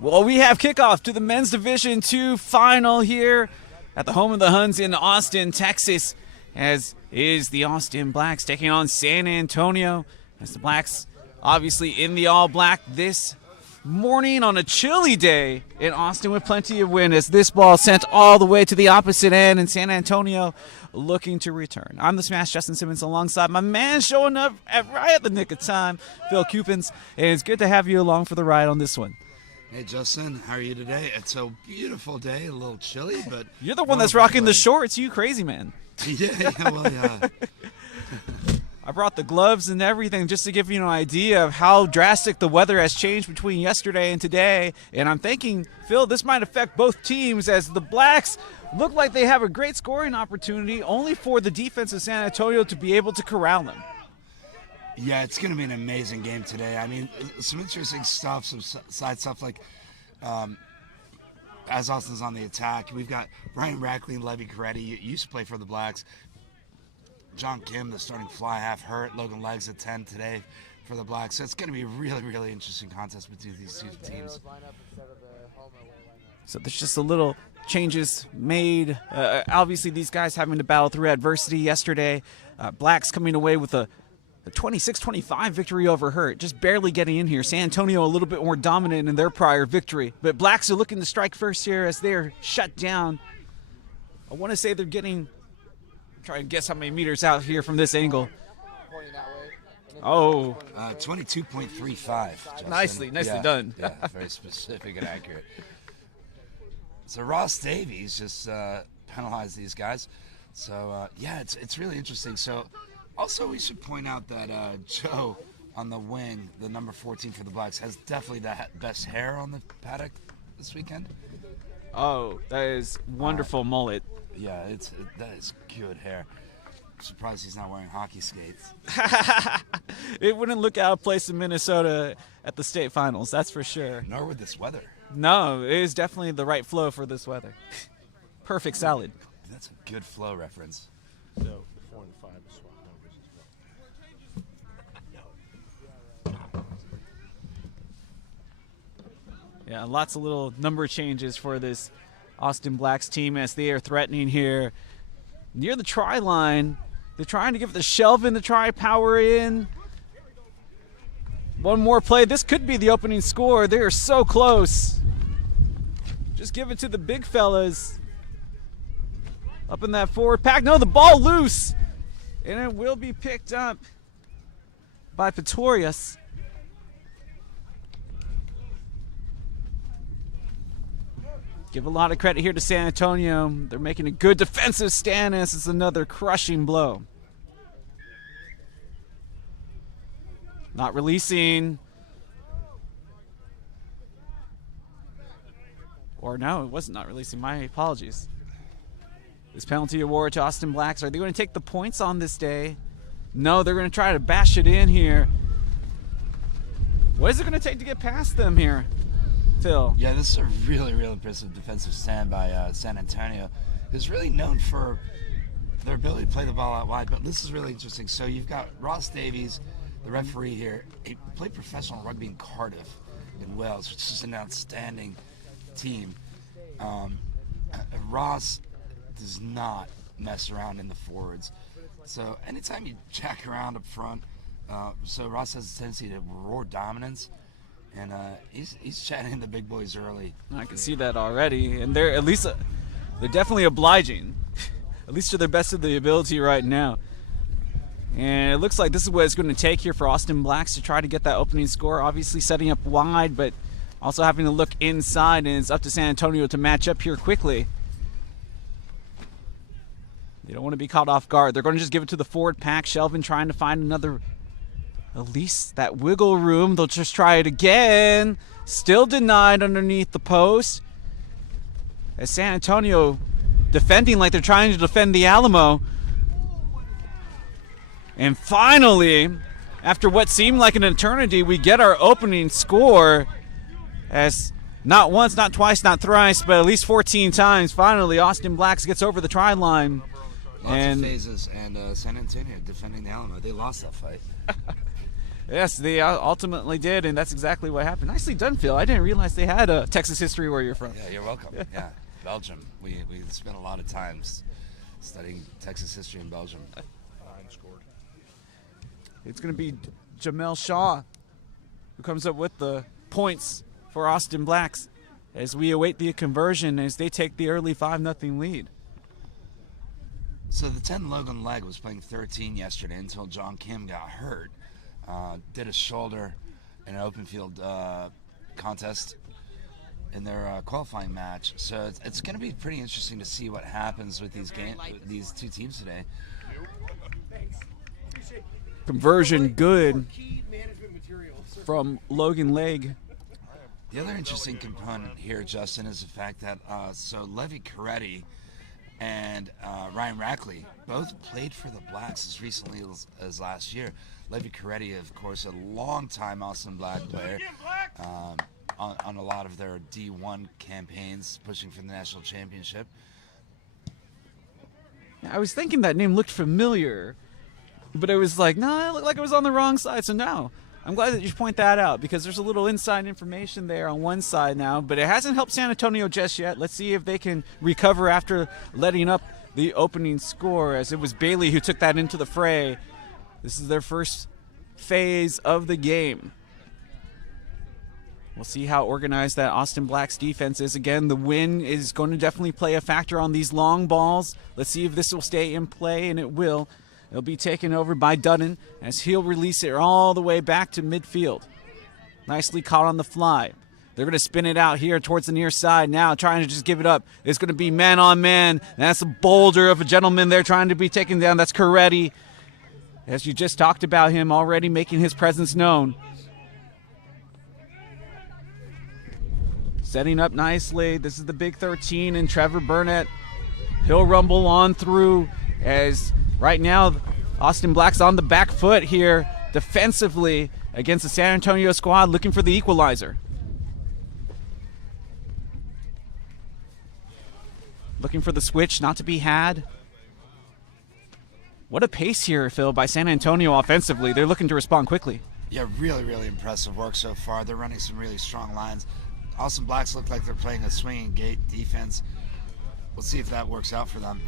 Well, we have kickoff to the men's Division II final here at the home of the Huns in Austin, Texas, as is the Austin Blacks taking on San Antonio, as the Blacks obviously in the all-black this morning on a chilly day in Austin with plenty of wind, as this ball sent all the way to the opposite end, and San Antonio looking to return. I'm the Smash Justin Simmons alongside my man showing up right at the nick of time, Phil Cupins, and it's good to have you along for the ride on this one. Hey Justin, how are you today? It's a beautiful day, a little chilly, but you're the one that's rocking the shorts. You crazy man. Yeah. I brought the gloves and everything just to give you an idea of how drastic the weather has changed between yesterday and today. And I'm thinking, Phil, this might affect both teams, as the Blacks look like they have a great scoring opportunity, only for the defense of San Antonio to be able to corral them. Yeah, it's going to be an amazing game today. I mean, some interesting stuff, some side stuff like as Austin's on the attack, we've got Brian Rackley and Levy Coretti, used to play for the Blacks. John Kim, the starting fly half, hurt. Logan Leggs at 10 today for the Blacks. So it's going to be a really, really interesting contest between these two teams. So there's just a little changes made. Obviously, these guys having to battle through adversity yesterday. Blacks coming away with a 26-25 victory over Hurt, just barely getting in here. San Antonio a little bit more dominant in their prior victory, but Blacks are looking to strike first here as they're shut down. I want to say they're getting, try and guess how many meters out here from this angle. Oh, 22.35. Nicely done. Yeah, very specific and accurate. So Ross Davies just penalized these guys. So yeah, it's really interesting. So. Also, we should point out that Joe on the wing, the number 14 for the Blacks, has definitely the best hair on the paddock this weekend. Oh, that is wonderful mullet. Yeah, that is good hair. I'm surprised he's not wearing hockey skates. It wouldn't look out of place in Minnesota at the state finals, that's for sure. Nor with this weather. No, it is definitely the right flow for this weather. Perfect salad. That's a good flow reference. So 4 and 5 is swap numbers as well. Yeah, lots of little number changes for this Austin Blacks team as they are threatening here near the try line. They're trying to give the Shelvin the try power in. One more play. This could be the opening score. They are so close. Just give it to the big fellas. Up in that forward pack. No, the ball loose. And it will be picked up by Pretorius. Give a lot of credit here to San Antonio. They're making a good defensive stand as it's another crushing blow. Not releasing. Or no, it wasn't not releasing. My apologies. This penalty award to Austin Blacks. Are they going to take the points on this day? No, they're going to try to bash it in here. What is it going to take to get past them here, Phil? Yeah, this is a really, really impressive defensive stand by San Antonio, who's really known for their ability to play the ball out wide. But this is really interesting. So you've got Ross Davies, the referee here. He played professional rugby in Cardiff in Wales, which is an outstanding team. Ross does not mess around in the forwards. So anytime you jack around up front, so Ross has a tendency to roar dominance, and he's chatting the big boys early. I can see that already, and they're at least they're definitely obliging, at least to their best of the ability right now. And it looks like this is what it's going to take here for Austin Blacks to try to get that opening score. Obviously setting up wide, but also having to look inside, and it's up to San Antonio to match up here quickly. They don't want to be caught off guard. They're going to just give it to the forward pack. Shelvin trying to find another, at least that wiggle room. They'll just try it again. Still denied underneath the post. As San Antonio defending like they're trying to defend the Alamo. And finally, after what seemed like an eternity, we get our opening score. As not once, not twice, not thrice, but at least 14 times, finally, Austin Blacks gets over the try line. Lots of phases, and San Antonio defending the Alamo. They lost that fight. Yes, they ultimately did, and that's exactly what happened. Nicely done, Phil. I didn't realize they had a Texas history where you're from. Yeah, you're welcome. Yeah, Belgium. We spent a lot of time studying Texas history in Belgium. Scored. It's going to be Jamel Shaw who comes up with the points for Austin Blacks as we await the conversion as they take the early 5-0 lead. So the 10 Logan Legg was playing 13 yesterday until John Kim got hurt. Did a shoulder in an open field contest in their qualifying match. So it's going to be pretty interesting to see what happens with these two teams today. Conversion good from Logan Legg. The other interesting component here, Justin, is the fact that Levi Coretti and Ryan Rackley both played for the Blacks as recently as last year. Levi Coretti, of course, a long-time Austin Black player on a lot of their D1 campaigns, pushing for the national championship. I was thinking that name looked familiar, but it was like, no, it looked like it was on the wrong side. So now I'm glad that you point that out because there's a little inside information there on one side now, but it hasn't helped San Antonio just yet. Let's see if they can recover after letting up the opening score, as it was Bailey who took that into the fray. This is their first phase of the game. We'll see how organized that Austin Blacks defense is. Again, the wind is going to definitely play a factor on these long balls. Let's see if this will stay in play, and it will. It'll be taken over by Dutton as he'll release it all the way back to midfield. Nicely caught on the fly. They're going to spin it out here towards the near side now, trying to just give it up. It's going to be man on man. That's a boulder of a gentleman there trying to be taken down. That's Coretti. As you just talked about him already making his presence known. Setting up nicely. This is the big 13 and Trevor Burnett. He'll rumble on through as right now Austin Black's on the back foot here defensively against the San Antonio squad looking for the equalizer. Looking for the switch not to be had. What a pace here, Phil, by San Antonio offensively. They're looking to respond quickly. Yeah, really, really impressive work so far. They're running some really strong lines. Austin Blacks look like they're playing a swinging gate defense. We'll see if that works out for them.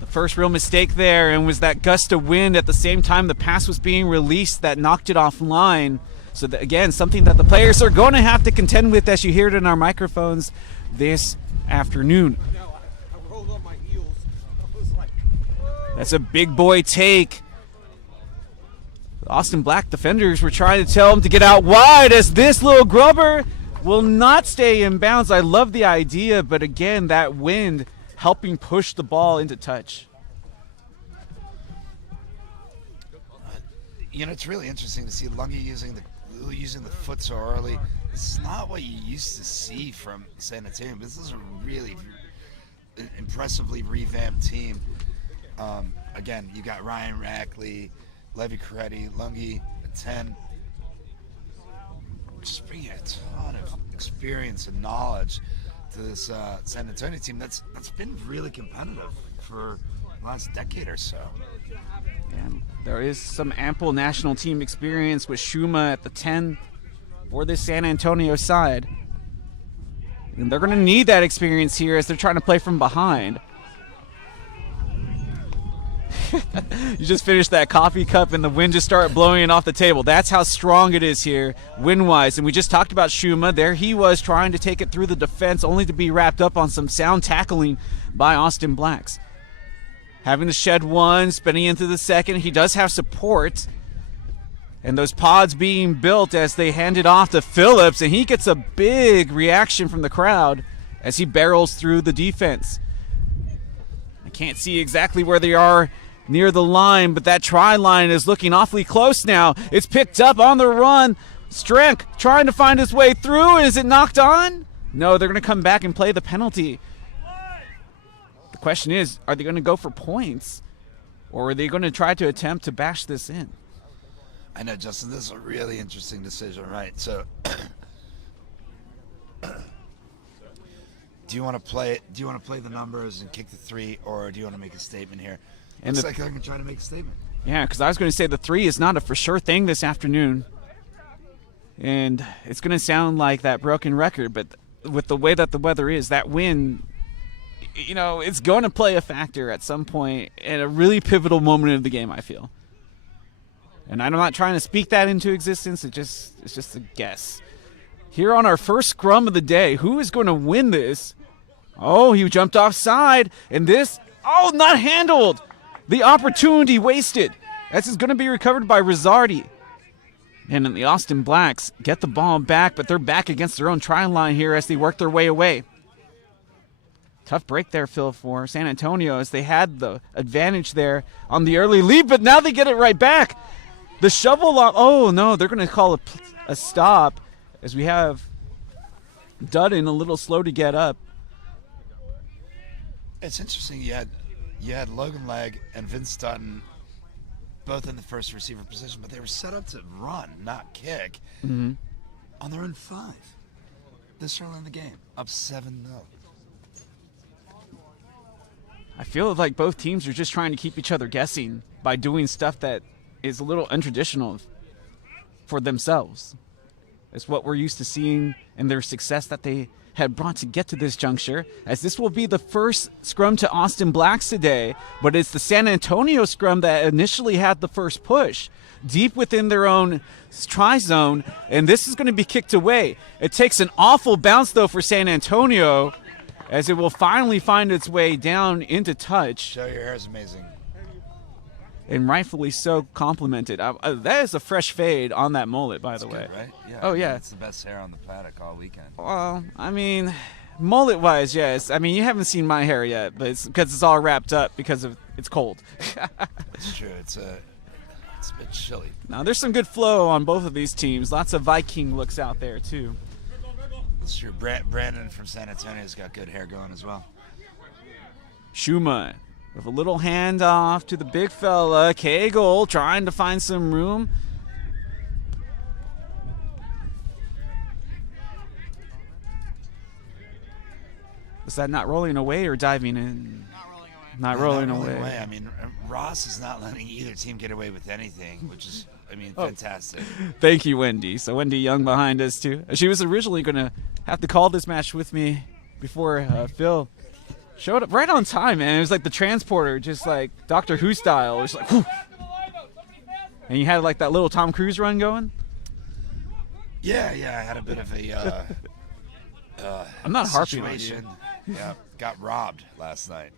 The first real mistake there, and was that gust of wind at the same time the pass was being released that knocked it offline. So that, again, something that the players are going to have to contend with as you hear it in our microphones this afternoon. I rolled on my heels. I was like, That's a big boy take. The Austin Black defenders were trying to tell him to get out wide as this little grubber will not stay in bounds. I love the idea, but again, that wind helping push the ball into touch. You know, it's really interesting to see Lungi using the foot so early. This is not what you used to see from San Antonio. This is a really impressively revamped team. Again, you got Ryan Rackley, Levi Coretti, Lungi at 10. Just bringing a ton of experience and knowledge to this San Antonio team that's been really competitive for the last decade or so. And there is some ample national team experience with Shuma at the 10 for this San Antonio side. And they're going to need that experience here as they're trying to play from behind. You just finished that coffee cup and the wind just started blowing it off the table. That's how strong it is here wind-wise. And we just talked about Shuma. There he was trying to take it through the defense only to be wrapped up on some sound tackling by Austin Blacks. Having to shed one, spinning into the second. He does have support. And those pods being built as they hand it off to Phillips. And he gets a big reaction from the crowd as he barrels through the defense. I can't see exactly where they are near the line, but that try line is looking awfully close now. It's picked up on the run. Strank trying to find his way through. Is it knocked on? No, they're going to come back and play the penalty. The question is, are they going to go for points? Or are they going to try to attempt to bash this in? I know, Justin, this is a really interesting decision, right? So do you want to play the numbers and kick the 3, or do you want to make a statement here? And Looks like they're going to try to make a statement. Yeah, because I was going to say the 3 is not a for sure thing this afternoon. And it's going to sound like that broken record, but with the way that the weather is, that wind, you know, it's going to play a factor at some point at a really pivotal moment of the game, I feel. And I'm not trying to speak that into existence. It's just a guess. Here on our first scrum of the day, who is going to win this? Oh, he jumped offside, and this, oh, not handled. The opportunity wasted. This is going to be recovered by Rizzardi. And then the Austin Blacks get the ball back, but they're back against their own try line here as they work their way away. Tough break there, Phil, for San Antonio as they had the advantage there on the early lead, but now they get it right back. The shovel on, oh no, they're going to call a stop as we have Dudden a little slow to get up. It's interesting. You had Logan Legg and Vince Dutton both in the first receiver position, but they were set up to run, not kick, on their own 5. This early in the game, up 7-0. I feel like both teams are just trying to keep each other guessing by doing stuff that is a little untraditional for themselves. It's what we're used to seeing in their success that they had brought to get to this juncture, as this will be the first scrum to Austin Blacks today, but it's the San Antonio scrum that initially had the first push deep within their own try zone, and this is going to be kicked away. It takes an awful bounce, though, for San Antonio, as it will finally find its way down into touch. Joe, your hair is amazing. And rightfully so complimented. That is a fresh fade on that mullet, by the way. Good, right? Yeah. Oh, yeah. It's the best hair on the paddock all weekend. Well, I mean, mullet-wise, yes. I mean, you haven't seen my hair yet, but it's because it's all wrapped up because it's cold. It's true. It's a bit chilly. Now, there's some good flow on both of these teams. Lots of Viking looks out there, too. It's true. Brandon from San Antonio's got good hair going as well. Schuma with a little handoff to the big fella. Cagle trying to find some room. Was that not rolling away or diving in? Not rolling away. I mean, Ross is not letting either team get away with anything, which is, fantastic. Thank you, Wendy. So Wendy Young behind us, too. She was originally going to have to call this match with me before Phil showed up right on time, man. It was like the transporter, just like Doctor Who style. It was like, whew. And you had like that little Tom Cruise run going? Yeah, I had a bit of a I'm not harping on situation. you. Yeah, got robbed last night.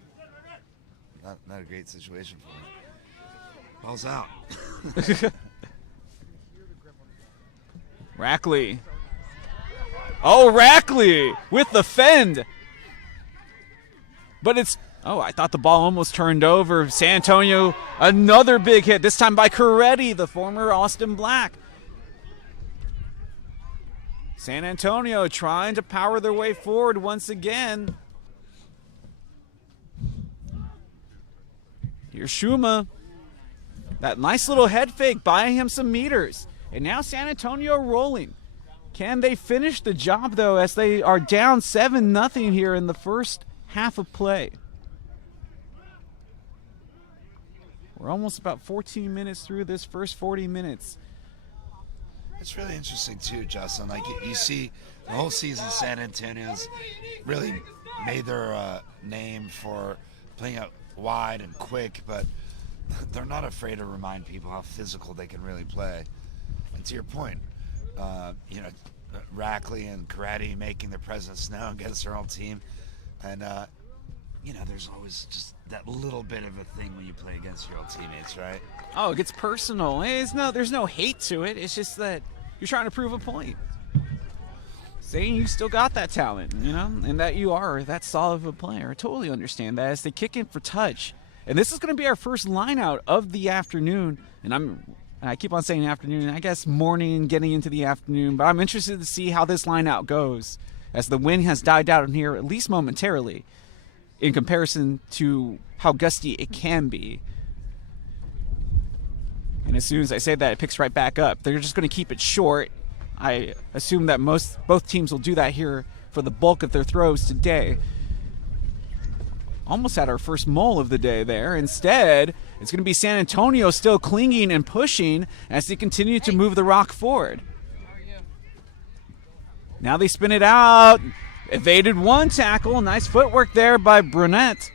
Not a great situation for me. Ball's out. Rackley. Oh, Rackley with the fend. But it's, I thought the ball almost turned over. San Antonio, another big hit, this time by Coretti, the former Austin Black. San Antonio trying to power their way forward once again. Here's Schuma. That nice little head fake buying him some meters. And now San Antonio rolling. Can they finish the job, though, as they are down 7-0 here in the first half of play? We're almost about 14 minutes through this first 40 minutes. It's really interesting, too, Justin. Like, you see the whole season, San Antonio's really made their name for playing out wide and quick, but they're not afraid to remind people how physical they can really play. And to your point, Rackley and Coretti making their presence known against their own team. And, there's always just that little bit of a thing when you play against your old teammates, right? Oh, it gets personal. There's no hate to it. It's just that you're trying to prove a point. Saying you still got that talent, and that you are that solid of a player. I totally understand that as they kick in for touch. And this is going to be our first line out of the afternoon. And I keep on saying afternoon, I guess morning, getting into the afternoon. But I'm interested to see how this line out goes as the wind has died out in here, at least momentarily, in comparison to how gusty it can be. And as soon as I say that, it picks right back up. They're just going to keep it short. I assume that both teams will do that here for the bulk of their throws today. almost had our first mole of the day there. Instead, it's going to be San Antonio still clinging and pushing as they continue to move the rock forward. Now they spin it out. Evaded one tackle. Nice footwork there by Brunette.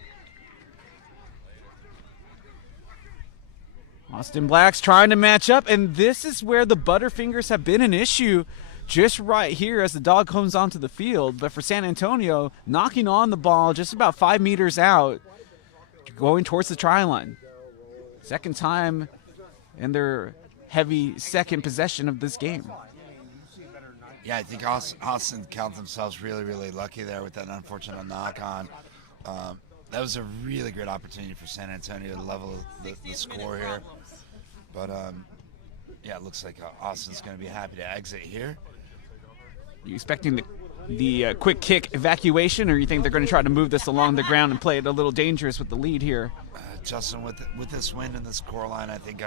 Austin Blacks trying to match up, and this is where the Butterfingers have been an issue just right here as the dog comes onto the field. But for San Antonio, knocking on the ball just about 5 meters out, going towards the try line. Second time in their heavy second possession of this game. Yeah, I think Austin count themselves really, really lucky there with that unfortunate knock on. That was a really great opportunity for San Antonio to level the score here. But, yeah, it looks like Austin's going to be happy to exit here. Are you expecting the quick kick evacuation, or you think they're going to try to move this along the ground and play it a little dangerous with the lead here? Justin, with this wind and this score line, I think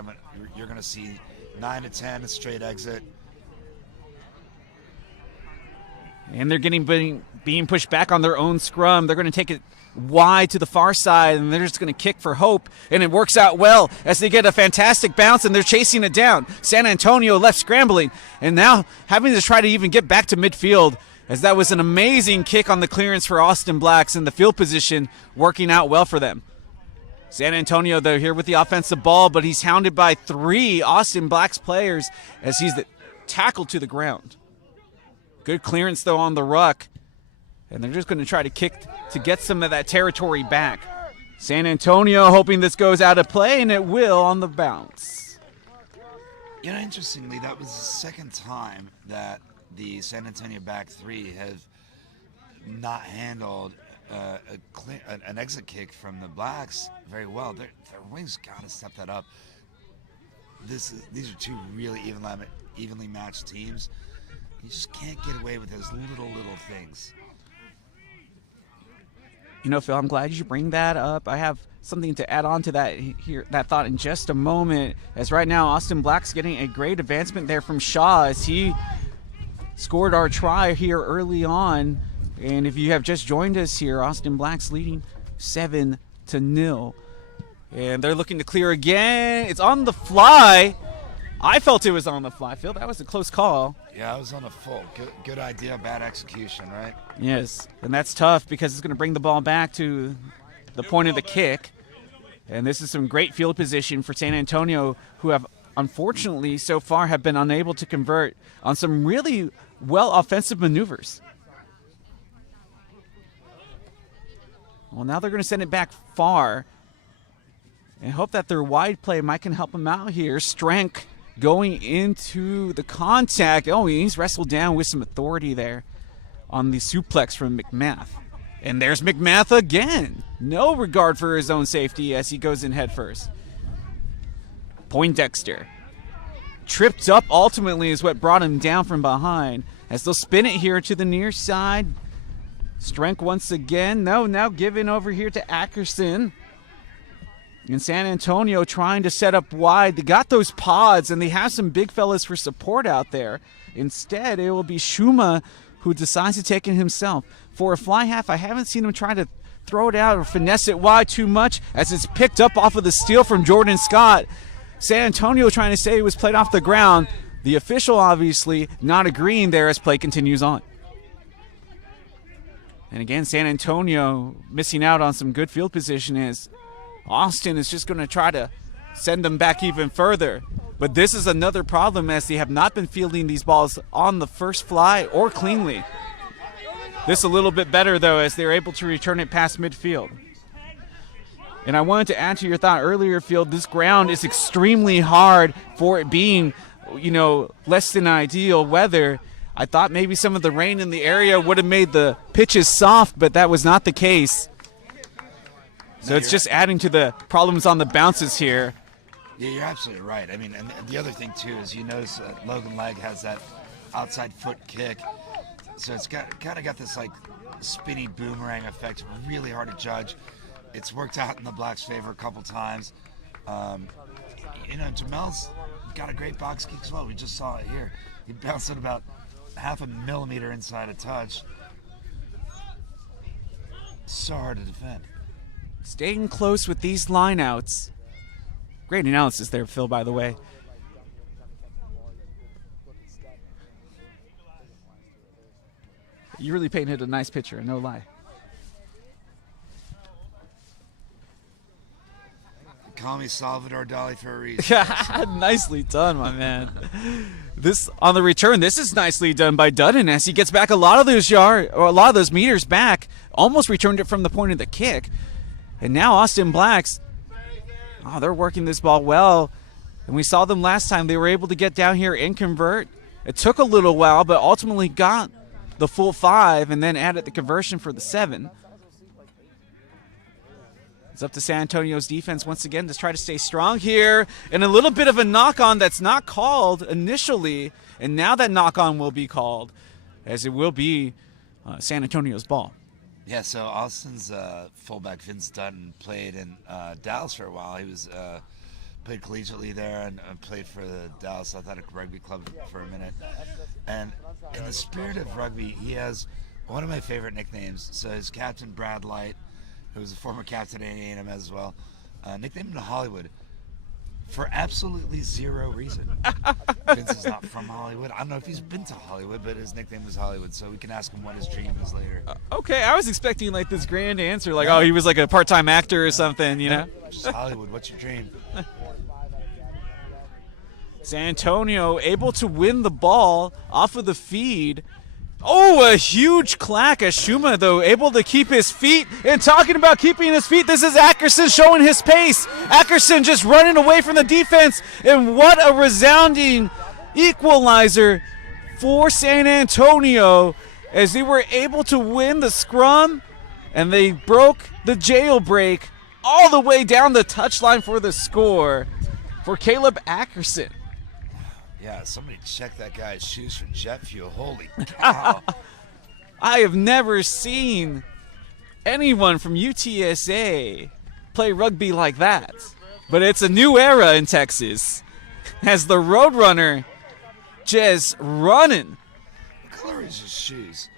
you're going to see 9 to 10, a straight exit. And they're being pushed back on their own scrum. They're going to take it wide to the far side, and they're just going to kick for hope. And it works out well as they get a fantastic bounce, and they're chasing it down. San Antonio left scrambling, and now having to try to even get back to midfield, as that was an amazing kick on the clearance for Austin Blacks, and the field position working out well for them. San Antonio, though, here with the offensive ball, but he's hounded by 3 Austin Blacks players as he's tackled to the ground. Good clearance, though, on the ruck. And they're just going to try to kick to get some of that territory back. San Antonio hoping this goes out of play, and it will on the bounce. You know, interestingly, that was the second time that the San Antonio back 3 have not handled an exit kick from the Blacks very well. Their wings got to step that up. These are 2 really evenly matched teams. You just can't get away with those little things. You know, Phil, I'm glad you bring that up. I have something to add on to that thought in just a moment. As right now, Austin Black's getting a great advancement there from Shaw as he scored our try here early on. And if you have just joined us here, Austin Black's leading 7-0. And they're looking to clear again. It's on the fly. I felt it was on the fly, Phil. That was a close call. Yeah, I was on a full. Good idea, bad execution, right? Yes, and that's tough because it's going to bring the ball back to the point of the kick. And this is some great field position for San Antonio, who have unfortunately so far have been unable to convert on some really well offensive maneuvers. Well, now they're going to send it back far and hope that their wide play might can help them out here. Strank going into the contact. Oh, he's wrestled down with some authority there on the suplex from McMath. And there's McMath again. No regard for his own safety as he goes in head first. Poindexter tripped up ultimately is what brought him down from behind as they'll spin it here to the near side. Strank once again. No, now giving over here to Ackerson. And San Antonio trying to set up wide. They got those pods, and they have some big fellas for support out there. Instead, it will be Shuma who decides to take it himself. For a fly half, I haven't seen him try to throw it out or finesse it wide too much as it's picked up off of the steal from Jordan Scott. San Antonio trying to say it was played off the ground. The official obviously not agreeing there as play continues on. And again, San Antonio missing out on some good field position as Austin is just going to try to send them back even further. But this is another problem as they have not been fielding these balls on the first fly or cleanly. This a little bit better, though, as they're able to return it past midfield. And I wanted to add to your thought earlier, Phil, this ground is extremely hard for it being, less than ideal weather. I thought maybe some of the rain in the area would have made the pitches soft, but that was not the case. So it's just adding to the problems on the bounces here. Yeah, you're absolutely right. I mean, and the other thing, too, is you notice that Logan Legg has that outside foot kick. So it's kind of got this, spinny boomerang effect. Really hard to judge. It's worked out in the Blacks' favor a couple times. Jamel's got a great box kick as well. We just saw it here. He bounced it about half a millimeter inside a touch. So hard to defend. Staying close with these lineouts. Great analysis there, Phil, by the way. You really painted a nice picture, no lie. Call me Salvador Dali for a reason. Nicely done, my man. This on the return. This is nicely done by Dudden as he gets back a lot of those meters back. Almost returned it from the point of the kick, and now Austin Blacks. Oh, they're working this ball well, and we saw them last time. They were able to get down here and convert. It took a little while, but ultimately got the full 5, and then added the conversion for the 7. It's up to San Antonio's defense once again to try to stay strong here. And a little bit of a knock-on that's not called initially. And now that knock-on will be called, as it will be San Antonio's ball. Yeah, so Austin's fullback Vince Dutton played in Dallas for a while. He was played collegiately there and played for the Dallas Athletic Rugby Club for a minute. And in the spirit of rugby, he has one of my favorite nicknames. So his captain, Brad Light, who was a former captain at A&M as well, nicknamed him Hollywood for absolutely zero reason. Vince is not from Hollywood. I don't know if he's been to Hollywood, but his nickname was Hollywood, so we can ask him what his dream is later. Okay, I was expecting like this grand answer, like, oh, he was like a part-time actor or something, you know? Just Hollywood, what's your dream? San Antonio able to win the ball off of the feed. Oh, a huge clack as Shuma, though, able to keep his feet. And talking about keeping his feet, this is Ackerson showing his pace. Ackerson just running away from the defense. And what a resounding equalizer for San Antonio as they were able to win the scrum. And they broke the jailbreak all the way down the touchline for the score for Caleb Ackerson. Yeah, somebody check that guy's shoes for jet fuel. Holy cow. I have never seen anyone from UTSA play rugby like that. But it's a new era in Texas as the Roadrunner just running. What color is his shoes?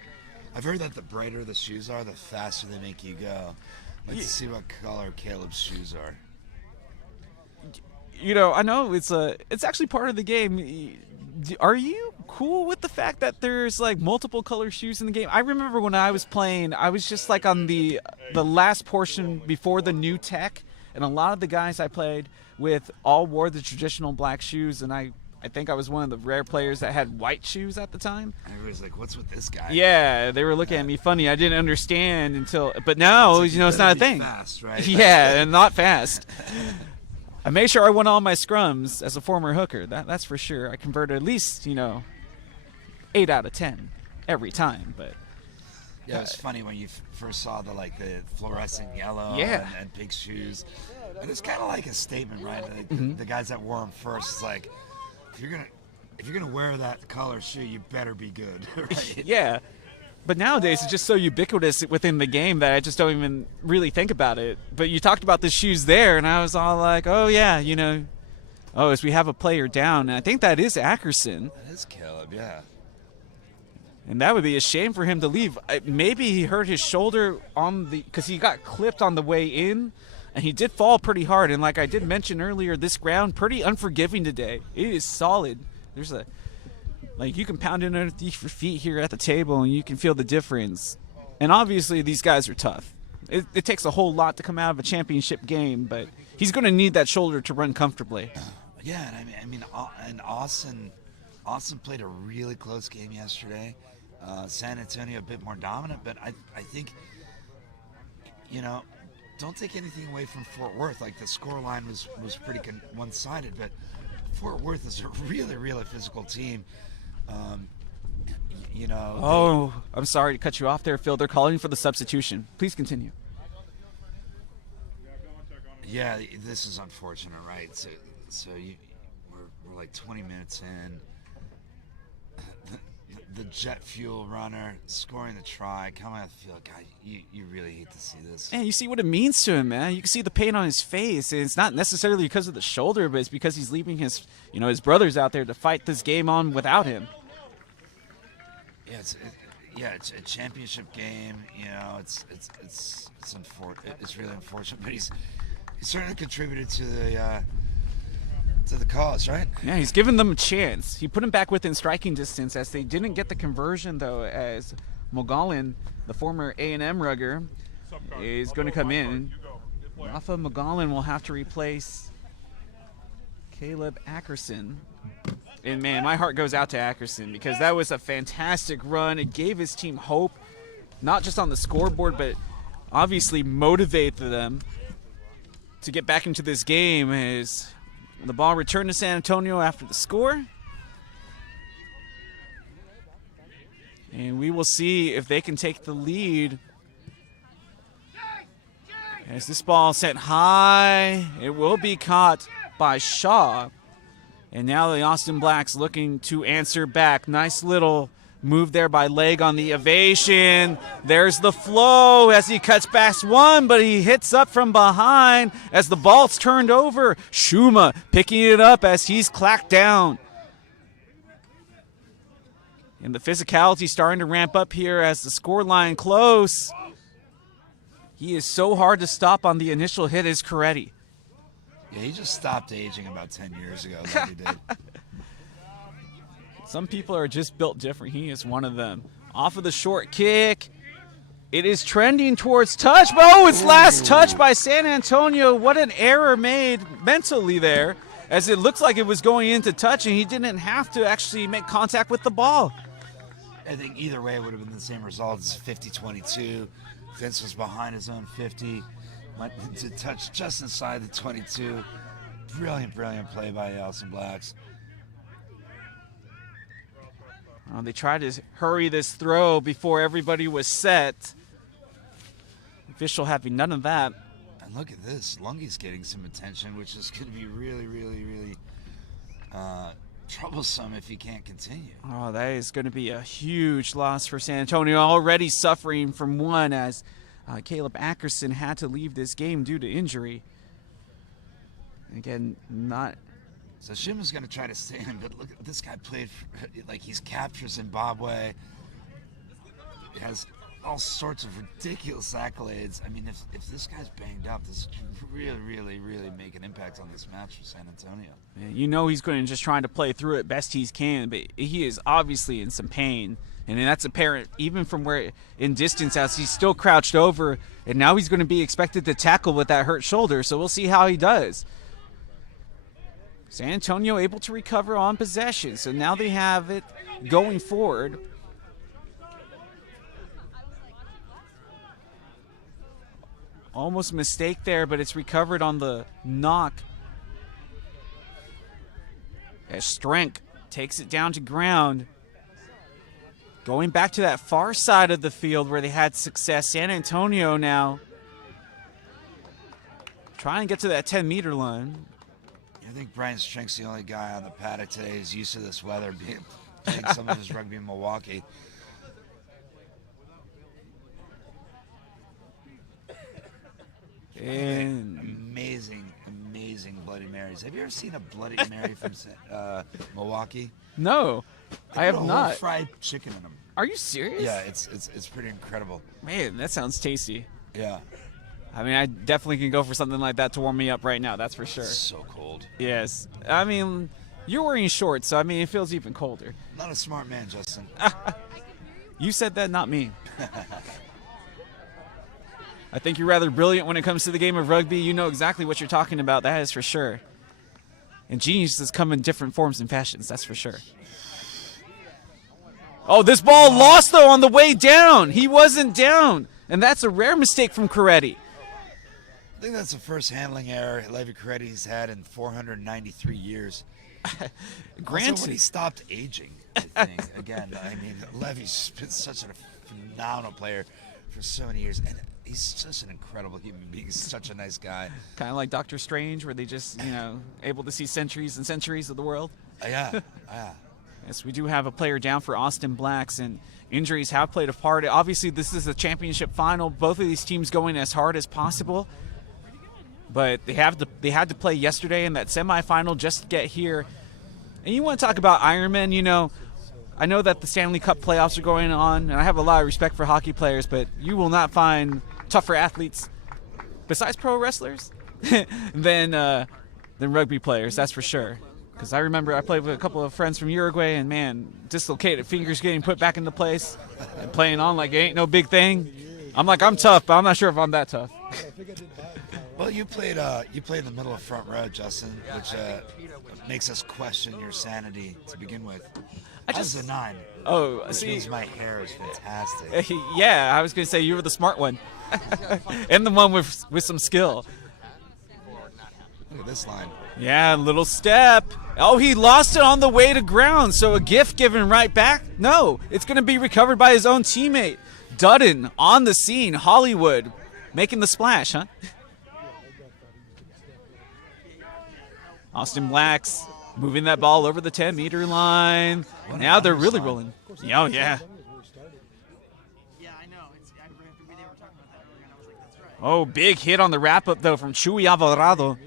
I've heard that the brighter the shoes are, the faster they make you go. Let's see what color Caleb's shoes are. You know, I know it's actually part of the game. Are you cool with the fact that there's like multiple color shoes in the game? I remember when I was playing, I was just like on the last portion before the new tech, and a lot of the guys I played with all wore the traditional black shoes, and I think I was one of the rare players that had white shoes at the time. And everybody's like, what's with this guy? Yeah, they were looking at me funny. I didn't understand but now, like, you know, it's not a thing. Fast, right? Yeah, and not fast. I made sure I won all my scrums as a former hooker. That's for sure. I converted at least, 8 out of 10 every time. But yeah, it was funny when you first saw the fluorescent yellow and pink shoes. And it's kind of like a statement, right? Like the guys that wore them first, it's like, if you're gonna wear that color shoe, you better be good, right? Yeah. But nowadays, it's just so ubiquitous within the game that I just don't even really think about it. But you talked about the shoes there, and I was all like, oh, yeah, as we have a player down. And I think that is Ackerson. That is Caleb, yeah. And that would be a shame for him to leave. Maybe he hurt his shoulder because he got clipped on the way in, and he did fall pretty hard. And like I did mention earlier, this ground, pretty unforgiving today. It is solid. There's you can pound it underneath your feet here at the table, and you can feel the difference. And obviously, these guys are tough. It takes a whole lot to come out of a championship game, but he's going to need that shoulder to run comfortably. Yeah, and Austin played a really close game yesterday. San Antonio a bit more dominant, but I think, don't take anything away from Fort Worth. Like, the scoreline was pretty one-sided, but Fort Worth is a really, really physical team. I'm sorry to cut you off there, Phil. They're calling for the substitution. Please continue. Yeah, this is unfortunate, right? So we're like 20 minutes in. The jet fuel runner scoring the try, coming out of the field. God, you really hate to see this. And you see what it means to him, man. You can see the pain on his face, and it's not necessarily because of the shoulder, but it's because he's leaving his brothers out there to fight this game on without him. Yeah, yeah, it's a championship game. You know, it's really unfortunate, but he's certainly contributed to the cause, right? Yeah, he's given them a chance. He put him back within striking distance as they didn't get the conversion, though, as Mogalin, the former A&M rugger, is going to come in. Rafa Mogalin will have to replace Caleb Ackerson. And, man, my heart goes out to Ackerson because that was a fantastic run. It gave his team hope, not just on the scoreboard, but obviously motivated them to get back into this game as the ball returned to San Antonio after the score. And we will see if they can take the lead. As this ball sent high, it will be caught by Shaw. And now the Austin Blacks looking to answer back. Nice little move there by Leg on the evasion. There's the flow as he cuts past one, but he hits up from behind as the ball's turned over. Shuma picking it up as he's clacked down. And the physicality starting to ramp up here as the scoreline close. He is so hard to stop on the initial hit is Coretti. Yeah, he just stopped aging about 10 years ago, like he did. Some people are just built different. He is one of them. Off of the short kick. It is trending towards touch. But oh, it's last touch by San Antonio. What an error made mentally there, as it looks like it was going into touch and he didn't have to actually make contact with the ball. I think either way it would have been the same result. It's 50-22. Vince was behind his own 50. Went to touch just inside the 22. Brilliant play by Austin Blacks. They tried to hurry this throw before everybody was set. Official having none of that. And look at this. Lungy's getting some attention, which is going to be really troublesome if he can't continue. Oh, that is going to be a huge loss for San Antonio. Already suffering from one as Caleb Ackerson had to leave this game due to injury. Again, not... So Shima's going to try to stay in, but look, this guy played like he's captured Zimbabwe. He has all sorts of ridiculous accolades. I mean, if this guy's banged up, this could really make an impact on this match for San Antonio. Yeah, you know he's going to just trying to play through it best he can, but he is obviously in some pain. And that's apparent even from where in distance as he's still crouched over, and now he's going to be expected to tackle with that hurt shoulder, so we'll see how he does. San Antonio able to recover on possession, so now they have it going forward. Almost a mistake there, but it's recovered on the knock. As Strength takes it down to ground. Going back to that far side of the field where they had success. San Antonio now trying to get to that 10-meter line. I think Brian Strength's the only guy on the paddock today who's used to this weather, playing some of his rugby in Milwaukee. And amazing Bloody Marys. Have you ever seen a Bloody Mary from Milwaukee? no, I have They put a not. whole fried chicken in them. Are you serious? Yeah, it's pretty incredible. Man, that sounds tasty. Yeah. I mean, I definitely can go for something like that to warm me up right now, that's for sure. It's so cold. Yes. I mean, you're wearing shorts, so I mean, it feels even colder. Not a smart man, Justin. You said that, not me. I think you're rather brilliant when it comes to the game of rugby. You know exactly what you're talking about, that is for sure. And geniuses come in different forms and fashions, that's for sure. Oh, this ball lost, though, on the way down. He wasn't down, and that's a rare mistake from Coretti. I think that's the first handling error Levy Coretti's had in 493 years. Granted. Also, when he stopped aging, I think. Again, I mean, Levy's been such a phenomenal player for so many years, and he's just an incredible human being. He's such a nice guy. Kind of like Doctor Strange, where they just, able to see centuries and centuries of the world. Yeah. Yes, we do have a player down for Austin Blacks, and injuries have played a part. Obviously, this is a championship final. Both of these teams going as hard as possible. But they had to play yesterday in that semifinal just to get here. And you want to talk about Ironman, I know that the Stanley Cup playoffs are going on, and I have a lot of respect for hockey players, but you will not find tougher athletes, besides pro wrestlers, than rugby players, that's for sure. Because I remember I played with a couple of friends from Uruguay, and man, dislocated fingers getting put back into place and playing on like it ain't no big thing. I'm like, I'm tough, but I'm not sure if I'm that tough. Well, you played in the middle of front row, Justin, which makes us question your sanity to begin with. I was a 9. Oh, which see, means my hair is fantastic. yeah, I was gonna say you were the smart one, and the one with some skill. Look at this line. Yeah, little step. Oh, he lost it on the way to ground, so a gift given right back? No, it's going to be recovered by his own teammate. Dudden on the scene, Hollywood, making the splash, huh? Austin Blacks moving that ball over the 10-meter line. Now they're really rolling. Oh, yeah. Yeah, I know. They were talking about that earlier, and I was like, that's right. Oh, big hit on the wrap-up, though, from Chuy Alvarado.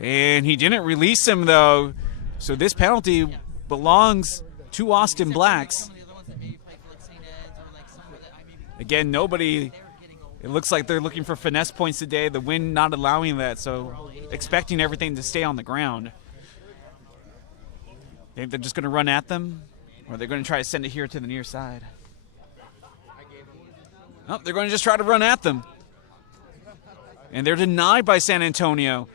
And he didn't release him, though. So this penalty belongs to Austin Blacks. Again, nobody. It looks like they're looking for finesse points today. The wind not allowing that, so expecting everything to stay on the ground. Think they're just going to run at them, or they're going to try to send it here to the near side. Oh, they're going to just try to run at them. And they're denied by San Antonio.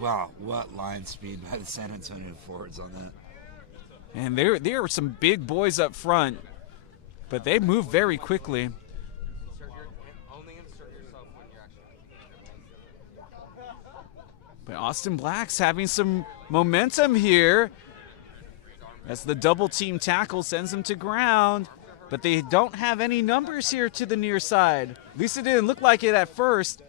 Wow, what line speed by the San Antonio forwards on that. And there were some big boys up front, but they move very quickly. But Austin Blacks having some momentum here as the double team tackle sends them to ground, but they don't have any numbers here to the near side. At least it didn't look like it at first.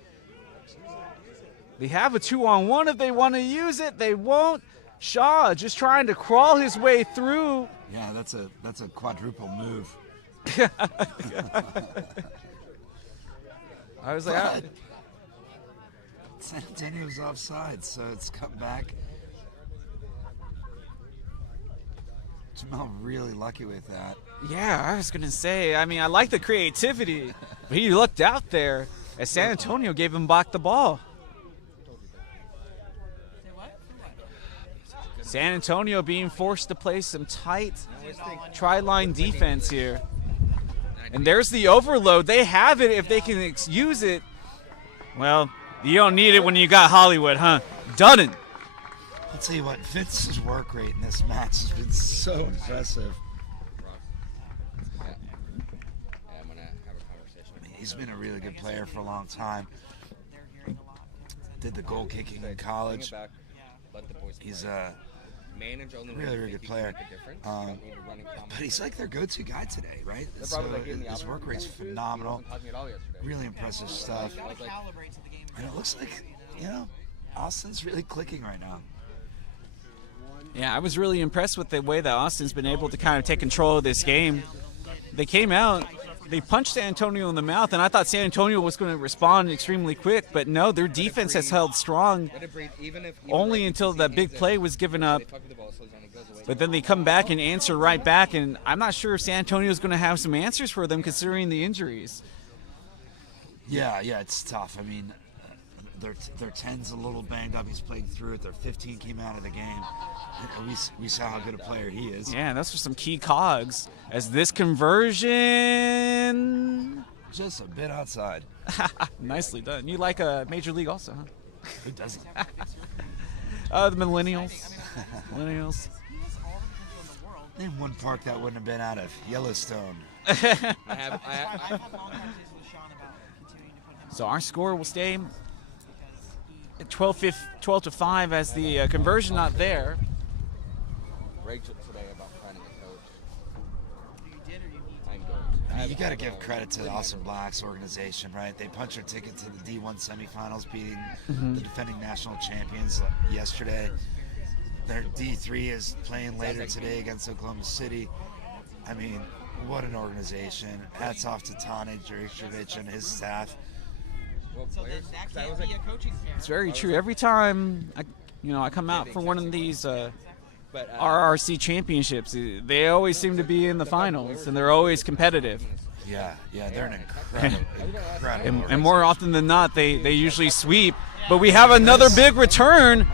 They have a 2-on-1 if they want to use it. They won't. Shaw just trying to crawl his way through. Yeah, that's a quadruple move. I was like, But San Antonio's offside, so it's come back. Jamal really lucky with that. yeah, I was going to say, I mean, I like the creativity, but he looked out there as San Antonio gave him back the ball. San Antonio being forced to play some tight tri-line defense here. And there's the overload. They have it if they can use it. Well, you don't need it when you got Hollywood, huh? Dudden. I'll tell you what, Vince's work rate in this match has been so impressive. I'm gonna have a conversation. I mean, he's been a really good player for a long time. Did the goal kicking in college. He's a really, really good player. But he's like their go-to guy today, right? So his work rate's phenomenal. Really impressive stuff. And it looks like, Austin's really clicking right now. Yeah, I was really impressed with the way that Austin's been able to kind of take control of this game. They came out, they punched San Antonio in the mouth, and I thought San Antonio was going to respond extremely quick, but no, their defense has held strong only until that big play was given up. But then they come back and answer right back, and I'm not sure if San Antonio is going to have some answers for them considering the injuries. Yeah, it's tough. I mean, their 10's a little banged up. He's playing through it. Their 15 came out of the game. We saw how good a player he is. Yeah, that's for some key cogs. As this conversion... Just a bit outside. Nicely done. You like a Major League also, huh? Who doesn't? The millennials. Millennials. Name one park that wouldn't have been out of Yellowstone. So our score will stay at 12-5 as the conversion not there. Rachel today about finding a coach. You got to give credit to the Austin Blacks organization, right? They punched their ticket to the D1 semifinals, beating the defending national champions yesterday. Their D3 is playing later today against Oklahoma City. I mean, what an organization. Hats off to Tane Juricevich and his staff. So that can't be a coaching pair. It's very true. Every time I come out for one of these But RRRC championships. They always seem to be in the finals, and they're always competitive. Yeah, they're an incredible. And more often than not, they usually sweep. But we have another big return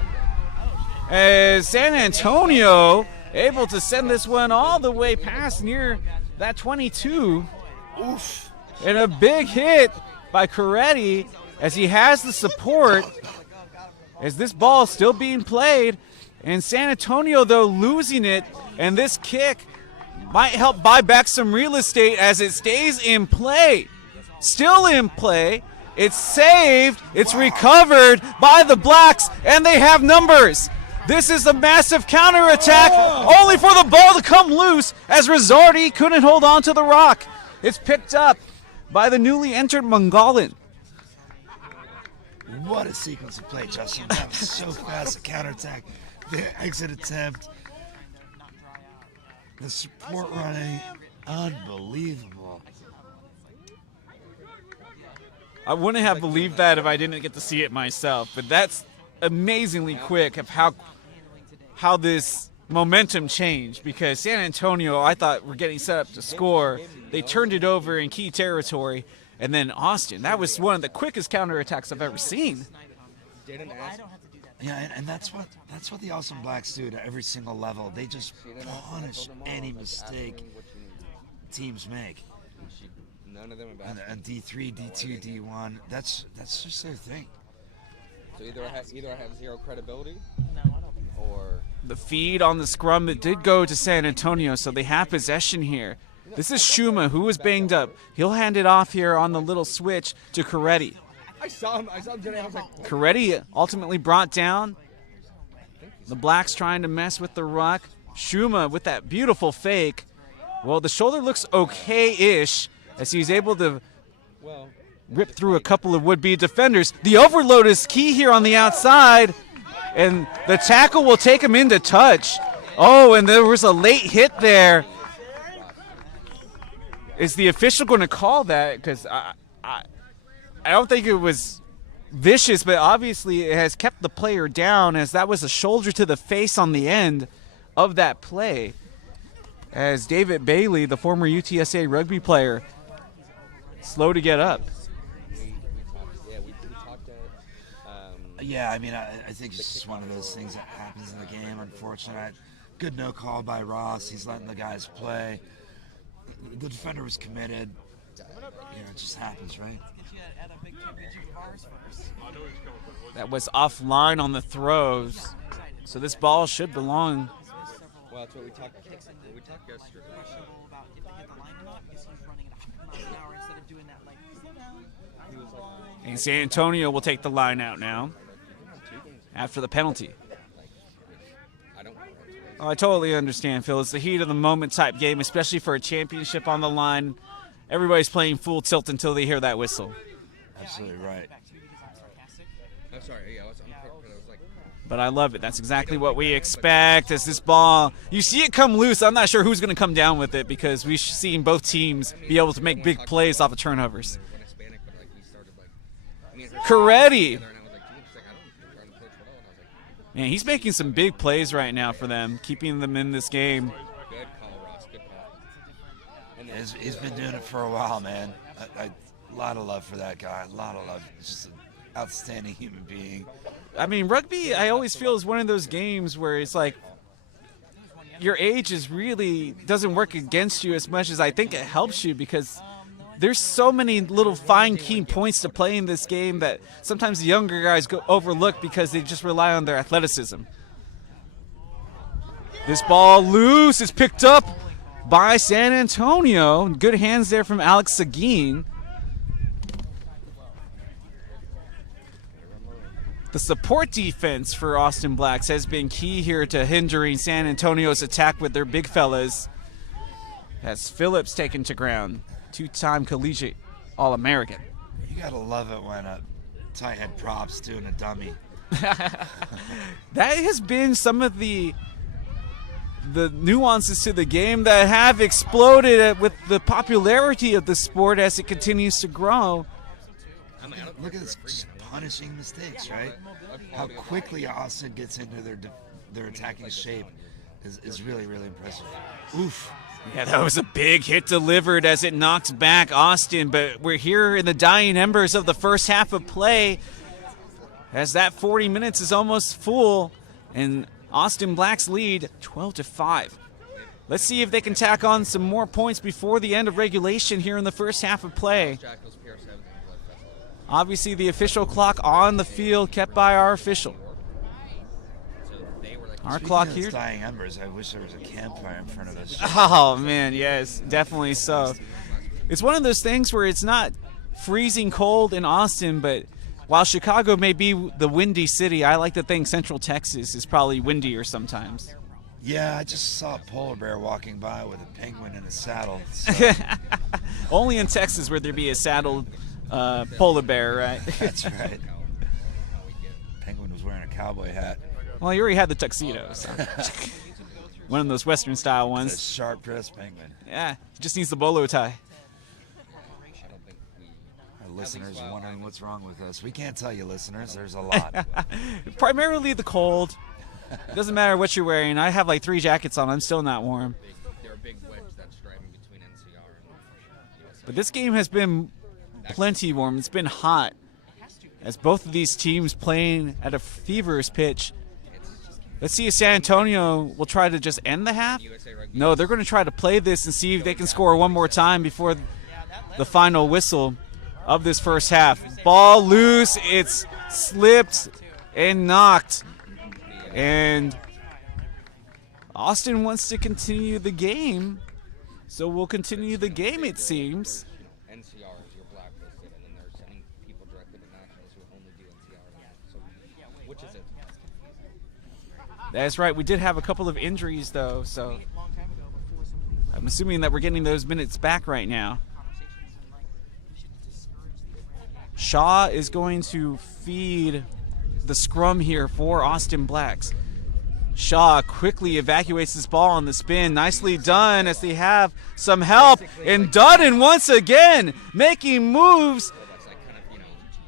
as San Antonio able to send this one all the way past near that 22. Oof. And a big hit by Coretti as he has the support as this ball is still being played. And San Antonio, though, losing it. And this kick might help buy back some real estate as it stays in play. Still in play. It's saved. It's recovered by the Blacks, and they have numbers. This is a massive counterattack, only for the ball to come loose as Rizzardi couldn't hold on to the rock. It's picked up by the newly entered Mongolan. What a sequence of play, Justin. That was so fast. The counterattack, the exit attempt, the support running, unbelievable. I wouldn't have believed that if I didn't get to see it myself, but that's amazingly quick of how this momentum changed, because San Antonio, I thought, were getting set up to score. They turned it over in key territory, and then Austin. That was one of the quickest counterattacks I've ever seen. Yeah, and that's what the Awesome Blacks do to every single level. They just punish any mistake teams make. None of them And D3, D2, D1, that's just their thing. So either I have zero credibility, or The feed on the scrum, it did go to San Antonio, so they have possession here. This is Shuma, who was banged up. He'll hand it off here on the little switch to Coretti. I saw him today. I was like, Coretti ultimately brought down. The Blacks trying to mess with the ruck. Shuma with that beautiful fake. Well, the shoulder looks okay-ish as he's able to rip through a couple of would-be defenders. The overload is key here on the outside, and the tackle will take him into touch. Oh, and there was a late hit there. Is the official going to call that? Because I don't think it was vicious, but obviously it has kept the player down, as that was a shoulder to the face on the end of that play. As David Bailey, the former UTSA rugby player, slow to get up. Yeah, I mean, I think it's just one of those things that happens in the game, unfortunately. Good no call by Ross. He's letting the guys play. The defender was committed. It just happens, right? That was offline on the throws. So this ball should belong. well, that's what we talked yesterday. And San Antonio will take the line out now after the penalty. Oh, I totally understand, Phil. It's the heat of the moment type game, especially for a championship on the line. Everybody's playing full tilt until they hear that whistle. Absolutely right. I'm sorry. Yeah, I was like. But I love it. That's exactly what we expect as this ball. You see it come loose. I'm not sure who's going to come down with it because we've seen both teams be able to make big plays off of turnovers. Coretti. Man, he's making some big plays right now for them, keeping them in this game. Good call, Ross. Good call. He's been doing it for a while, man. A lot of love for that guy. A lot of love. He's just an outstanding human being. I mean, rugby, I always feel, is one of those games where it's like your age is really doesn't work against you as much as I think it helps you, because there's so many little fine key points to play in this game that sometimes the younger guys go overlook because they just rely on their athleticism. This ball loose is picked up by San Antonio. Good hands there from Alex Seguin. The support defense for Austin Blacks has been key here to hindering San Antonio's attack with their big fellas. As Phillips taken to ground. Two-time collegiate All-American. You gotta love it when a tight head prop's doing a dummy. That has been some of the nuances to the game that have exploded with the popularity of the sport as it continues to grow. Look at this, just punishing mistakes, right? How quickly Austin gets into their attacking shape. is really, really impressive. Oof. Yeah, that was a big hit delivered as it knocks back Austin, but we're here in the dying embers of the first half of play as that 40 minutes is almost full, and Austin Black's lead 12-5. Let's see if they can tack on some more points before the end of regulation here in the first half of play. Obviously, the official clock on the field kept by our official. Our clock here. Dying embers. I wish there was a campfire in front of us. Oh man, yes, definitely so. It's one of those things where it's not freezing cold in Austin, but while Chicago may be the windy city, I like to think Central Texas is probably windier sometimes. Yeah, I just saw a polar bear walking by with a penguin in a saddle. So. Only in Texas would there be a saddled polar bear, right? That's right. Penguin was wearing a cowboy hat. Well, you already had the tuxedo, so. One of those Western style ones. It's a sharp dressed penguin. Yeah, he just needs the bolo tie. Our listeners are wondering what's wrong with us. We can't tell you, listeners. There's a lot. Primarily the cold. It doesn't matter what you're wearing. I have like 3 jackets on. I'm still not warm. They're a big wedge that's driving between NCR and But this game has been plenty warm. It's been hot as both of these teams playing at a feverish pitch. Let's see if San Antonio will try to just end the half. No, they're going to try to play this and see if they can score one more time before the final whistle of this first half. Ball loose. It's slipped and knocked. And Austin wants to continue the game. So we'll continue the game, it seems. NCR is your blacklisted, and then they're sending people directly to nationals who only do NCR. So, which is it? That's right. We did have a couple of injuries, though, so I'm assuming that we're getting those minutes back right now. Shaw is going to feed the scrum here for Austin Blacks. Shaw quickly evacuates this ball on the spin. Nicely done as they have some help. And Dutton once again making moves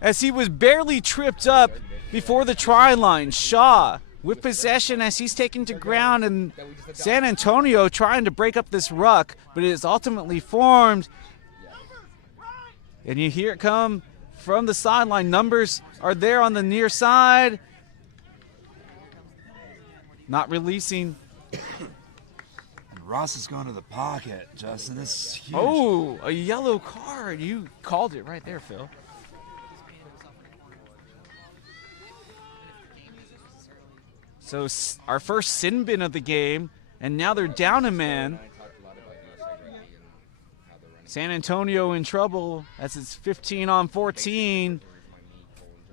as he was barely tripped up before the try line. Shaw with possession as he's taken to ground, and San Antonio trying to break up this ruck, but it is ultimately formed. And you hear it come from the sideline. Numbers are there on the near side. Not releasing. And Ross is going to the pocket, Justin. This is huge. Oh, a yellow card. You called it right there, Phil. So our first sin bin of the game, and now they're down a man. San Antonio in trouble as it's 15 on 14,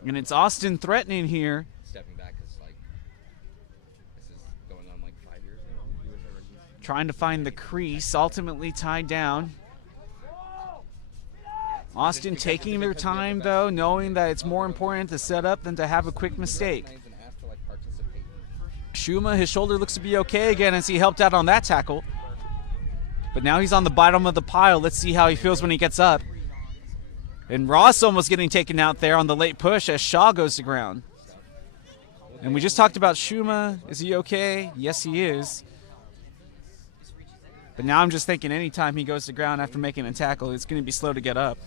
and it's Austin threatening here. Stepping back is like, this is going on like 5 years now. Trying to find the crease, ultimately tied down. Austin taking their time, though, knowing that it's more important to set up than to have a quick mistake. Shuma, his shoulder looks to be okay again as he helped out on that tackle. But now he's on the bottom of the pile. Let's see how he feels when he gets up. And Ross almost getting taken out there on the late push as Shaw goes to ground. And we just talked about Shuma. Is he okay? Yes, he is. But now I'm just thinking anytime he goes to ground after making a tackle, it's going to be slow to get up.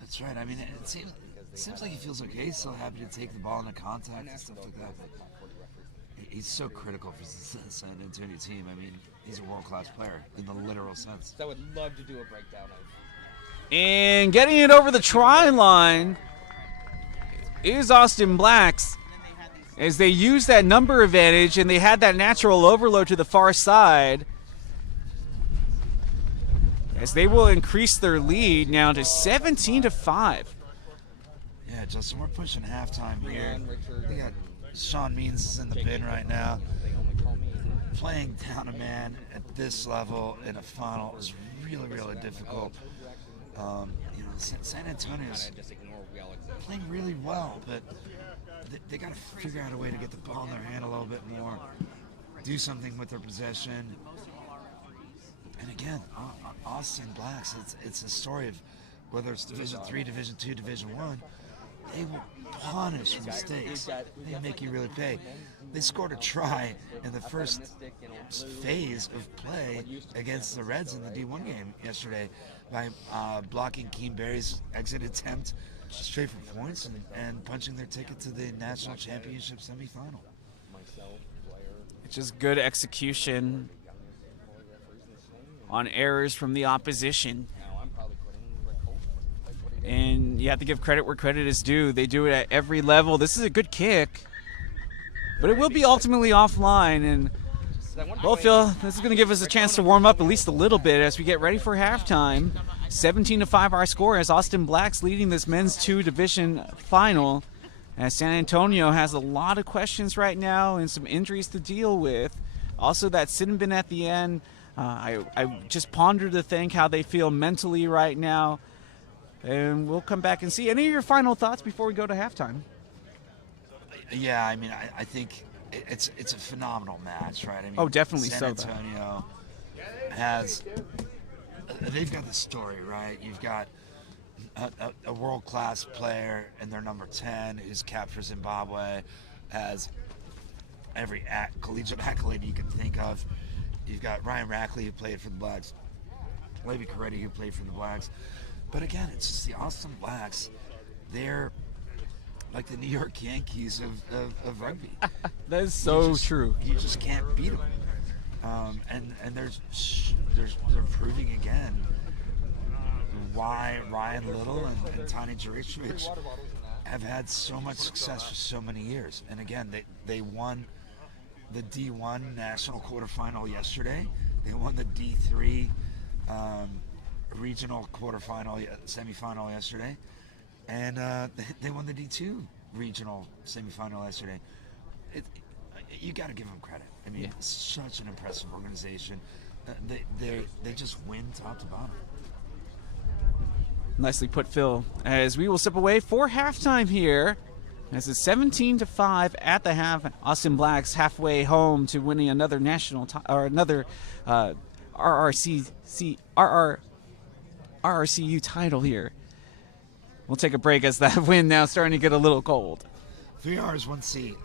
That's right. I mean, it seems like he feels okay. He's so happy to take the ball into contact and stuff like that. He's so critical for the San Antonio team. I mean, he's a world-class player in the literal sense. I would love to do a breakdown of. And getting it over the try line is Austin Blacks as they use that number advantage and they had that natural overload to the far side. As they will increase their lead now to 17-5. Yeah, Justin, we're pushing halftime here. We got Sean Means is in the bin right now. Playing down a man at this level in a final is really, really difficult. San Antonio's playing really well, but they got to figure out a way to get the ball in their hand a little bit more, do something with their possession. And again, Austin Blacks, it's a story of whether it's Division III, Division II, Division I, punish mistakes. They make you really pay. They scored a try in the first phase of play against the Reds in the D1 game yesterday by blocking Keem Berry's exit attempt straight for points and punching their ticket to the national championship semifinal. It's just good execution on errors from the opposition. And you have to give credit where credit is due. They do it at every level. This is a good kick, but it will be ultimately offline. And well, Phil, this is going to give us a chance to warm up at least a little bit as we get ready for halftime. 17-5 our score as Austin Blacks leading this men's 2 division final. As San Antonio has a lot of questions right now and some injuries to deal with. Also that sin bin at the end. I just pondered to think how they feel mentally right now. And we'll come back and see. Any of your final thoughts before we go to halftime? Yeah, I mean, I think it's a phenomenal match, right? I mean, Oh, definitely San so. Antonio they've got the story, right? You've got a world-class player in their number 10 who's capped for Zimbabwe, has every collegiate accolade you can think of. You've got Ryan Rackley, who played for the Blacks, Levi Coretti, who played for the Blacks. But again, it's just the Austin Blacks. They're like the New York Yankees of rugby. That is so true. You just can't beat them. And they're proving again why Ryan Little and Tani Juricevic have had so much success for so many years. And again, they won the D1 national quarterfinal yesterday. They won the D3 regional semifinal yesterday, and they won the D2 regional semifinal yesterday. You got to give them credit. I mean, such an impressive organization. They just win top to bottom. Nicely put, Phil. As we will step away for halftime here, as it's 17-5 at the half. Austin Blacks halfway home to winning another national another RRCU title here. We'll take a break as that wind now starting to get a little cold. 3 R's, 1 C.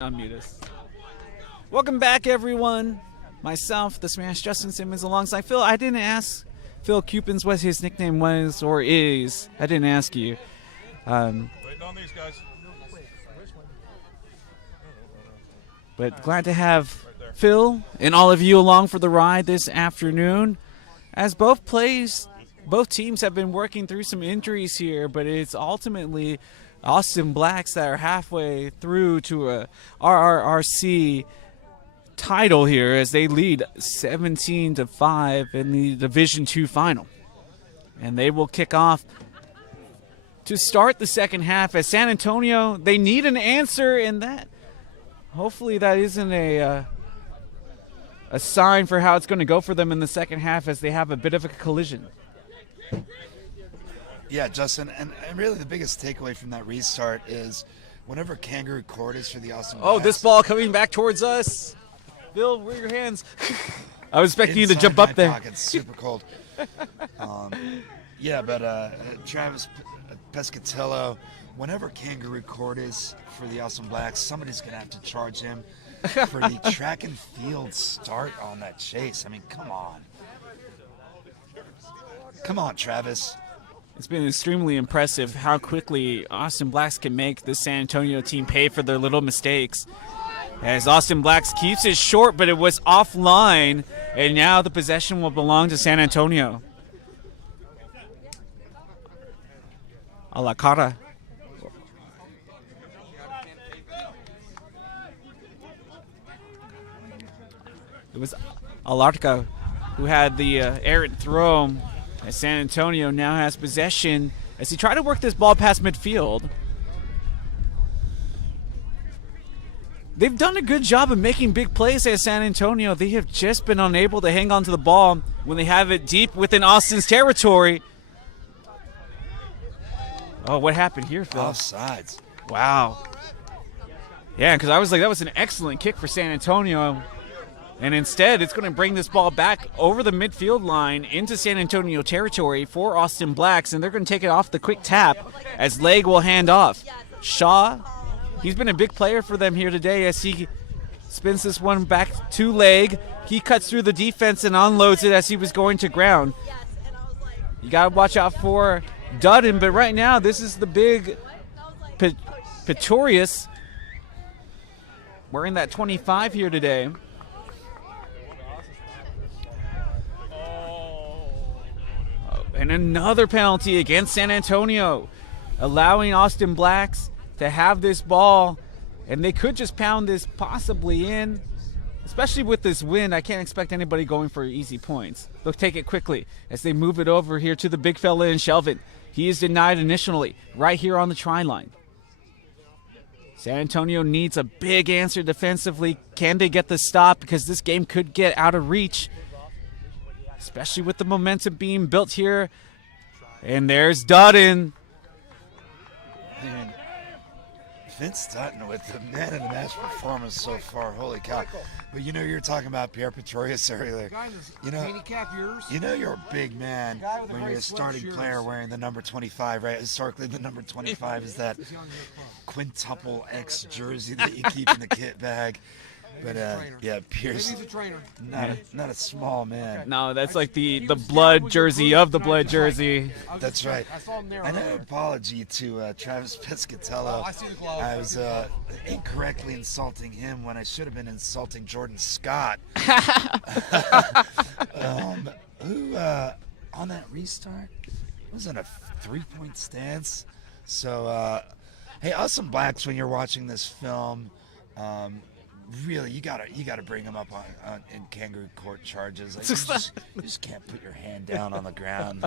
Unmute us. Welcome back, everyone. Myself, the Smash Justin Simmons, alongside Phil. I didn't ask Phil Cupins what his nickname was or is. I didn't ask you. Waiting on these guys. But glad to have Phil and all of you along for the ride this afternoon. As both teams have been working through some injuries here, but it's ultimately Austin Blacks that are halfway through to a RRRC title here as they lead 17-5 in the Division II final. And they will kick off to start the second half as San Antonio, they need an answer, and that hopefully that isn't a sign for how it's going to go for them in the second half as they have a bit of a collision. Yeah, Justin, and really the biggest takeaway from that restart is whenever Kangaroo Court is for the Austin Blacks. Oh, this ball coming back towards us. Bill, where are your hands? I was expecting you to jump up there. Pocket, super cold. Yeah, but Travis Pescatello, whenever Kangaroo Court is for the Austin Blacks, somebody's going to have to charge him for the track and field start on that chase. I mean, come on. Come on, Travis. It's been extremely impressive how quickly Austin Blacks can make the San Antonio team pay for their little mistakes. As Austin Blacks keeps it short, but it was offline, and now the possession will belong to San Antonio. A la cara. It was Alarca who had the errant throw. As San Antonio now has possession as he tried to work this ball past midfield. They've done a good job of making big plays at San Antonio. They have just been unable to hang on to the ball when they have it deep within Austin's territory. Oh, what happened here, Phil? Offsides. Wow. Yeah, because I was like, that was an excellent kick for San Antonio. And instead, it's going to bring this ball back over the midfield line into San Antonio territory for Austin Blacks, and they're going to take it off the quick tap as Leg will hand off. Shaw, he's been a big player for them here today as he spins this one back to Leg. He cuts through the defense and unloads it as he was going to ground. You got to watch out for Dudden, but right now, this is the big Pretorius wearing that 25 here today. And another penalty against San Antonio, allowing Austin Blacks to have this ball, and they could just pound this possibly in. Especially with this wind, I can't expect anybody going for easy points. They'll take it quickly as they move it over here to the big fella in Shelvin. He is denied initially, right here on the try line. San Antonio needs a big answer defensively. Can they get the stop? Because this game could get out of reach, especially with the momentum being built here. And there's Dutton. Man, Vince Dutton with the man of the match performance so far. Holy cow. But you know, you're talking about Pierre Pretorius earlier. You know you're a big man when you're a starting player wearing the number 25, right? Historically, the number 25 is that quintuple X jersey that you keep in the kit bag. But yeah, Pierce, not a small man. No, that's like the blood jersey of the blood jersey. That's right. And an apology to Travis Pescatello. I was incorrectly insulting him when I should have been insulting Jordan Scott. Who on that restart was in a 3-point stance. So hey, Austin Blacks, when you're watching this film, really, you gotta bring him up on in Kangaroo Court charges. Like, you just can't put your hand down on the ground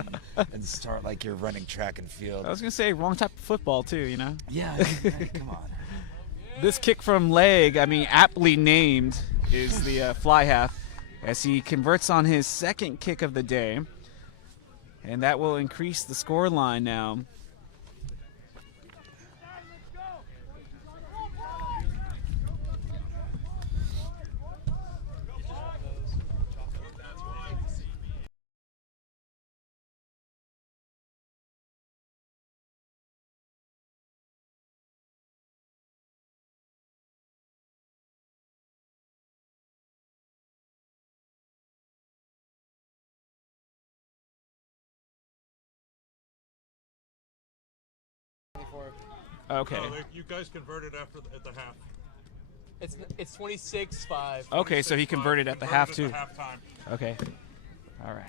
and start like you're running track and field. I was gonna say wrong type of football too, you know. Yeah, hey, come on. This kick from Leg, I mean, aptly named, is the fly half as he converts on his second kick of the day, and that will increase the score line now. Okay. No, you guys converted at the half. It's 26-5. Okay, so he converted at the half too. At the halftime. Okay. All right.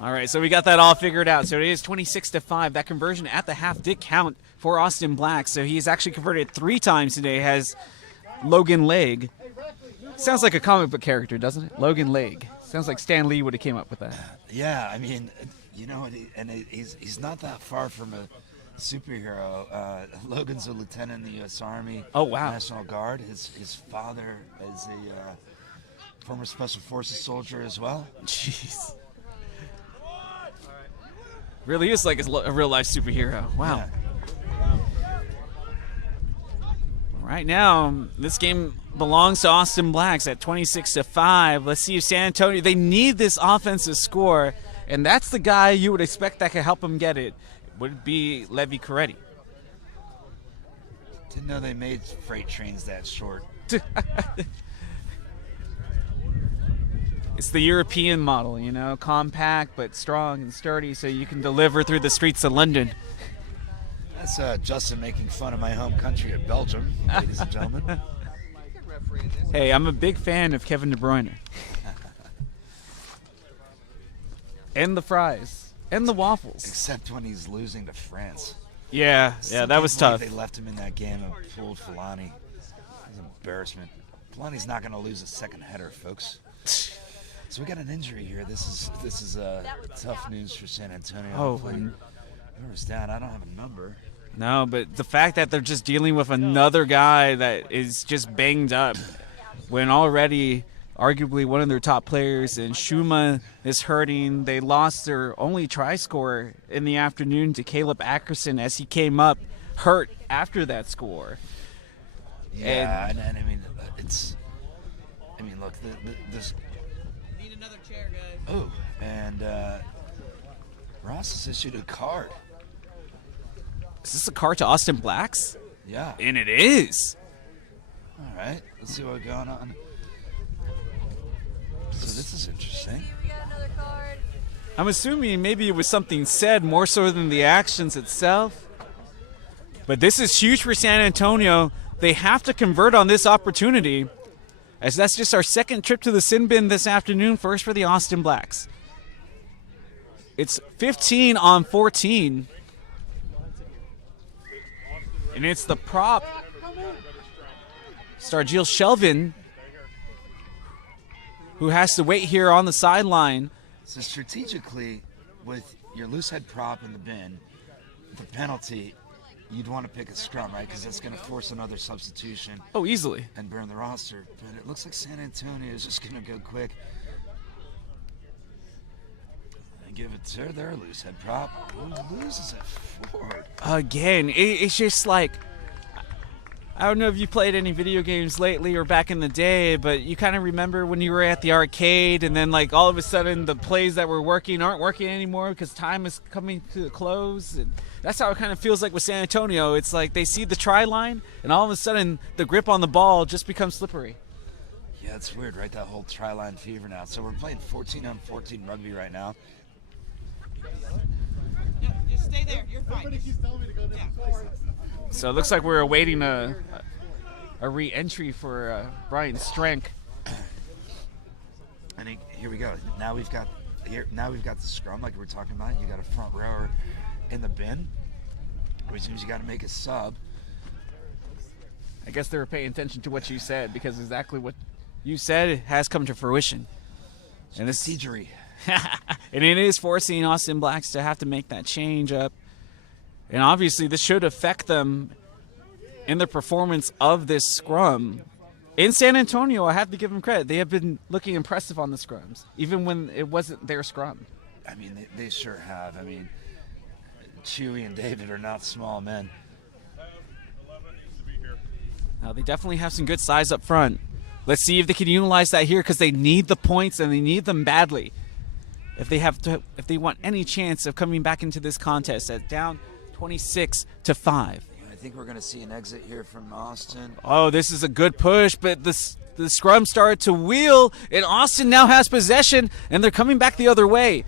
All right, so we got that all figured out. So it is 26-5. That conversion at the half did count for Austin Black. So he's actually converted 3 times today. Has Logan Leg. Sounds like a comic book character, doesn't it? Logan Leg. Sounds like Stan Lee would have came up with that. Yeah, I mean, you know, he's not that far from a superhero. Logan's a lieutenant in the U.S. Army. Oh, wow. National Guard. His father is a former Special Forces soldier as well. Jeez. Really is like a real life superhero. Wow. Yeah. Right now, this game belongs to Austin Blacks at 26-5. Let's see if San Antonio, they need this offensive score, and that's the guy you would expect that could help them get it. Would be Levi Coretti. Didn't know they made freight trains that short. It's the European model, you know, compact but strong and sturdy so you can deliver through the streets of London. That's Justin making fun of my home country of Belgium, ladies and gentlemen. Hey, I'm a big fan of Kevin De Bruyne. And the fries. And the waffles. Except when he's losing to France. Yeah, that was tough. They left him in that game and pulled Fulani. It's an embarrassment. Fulani's not going to lose a second header, folks. So we got an injury here. This is tough news for San Antonio. Oh, whoever's down, I don't have a number. No, but the fact that they're just dealing with another guy that is just banged up when already arguably one of their top players and Shuma is hurting. They lost their only try scorer in the afternoon to Caleb Ackerson as he came up hurt after that score. Yeah, and I mean, look, this. Need another chair, guys. Oh, and Ross has issued a card. Is this a card to Austin Blacks? Yeah. And it is. All right, let's see what's going on. So this is interesting. We got another card. I'm assuming maybe it was something said more so than the actions itself. But this is huge for San Antonio. They have to convert on this opportunity, as that's just our second trip to the sin bin this afternoon, first for the Austin Blacks. It's 15 on 14. And it's the prop, Stargil Shelvin, who has to wait here on the sideline. So strategically, with your loose head prop in the bin, the penalty, you'd want to pick a scrum, right? Because that's going to force another substitution. Oh, easily. And burn the roster. But it looks like San Antonio is just going to go quick. And give it to their loose head prop. Who loses it forward? Again, it's just like, I don't know if you played any video games lately or back in the day, but you kind of remember when you were at the arcade and then like all of a sudden the plays that were working aren't working anymore because time is coming to a close. And that's how it kind of feels like with San Antonio. It's like they see the try line and all of a sudden the grip on the ball just becomes slippery. Yeah, it's weird, right? That whole try line fever now. So we're playing 14 on 14 rugby right now. Yeah, just stay there. You're fine. So it looks like we're awaiting a re-entry for Brian Strank. And here we go. Now we've got the scrum like we were talking about. You got a front rower in the bin, which means you got to make a sub. I guess they were paying attention to what you said because exactly what you said has come to fruition. And this Strategery. and it is forcing Austin Blacks to have to make that change up. And obviously this should affect them in the performance of this scrum. In San Antonio, I have to give them credit. They have been looking impressive on the scrums, even when it wasn't their scrum. I mean, they sure have. I mean, Chewy and David are not small men. Now, they definitely have some good size up front. Let's see if they can utilize that here because they need the points and they need them badly. If they want any chance of coming back into this contest at down 26-5. I think we're going to see an exit here from Austin. Oh, this is a good push, but the scrum started to wheel, and Austin now has possession, and they're coming back the other way.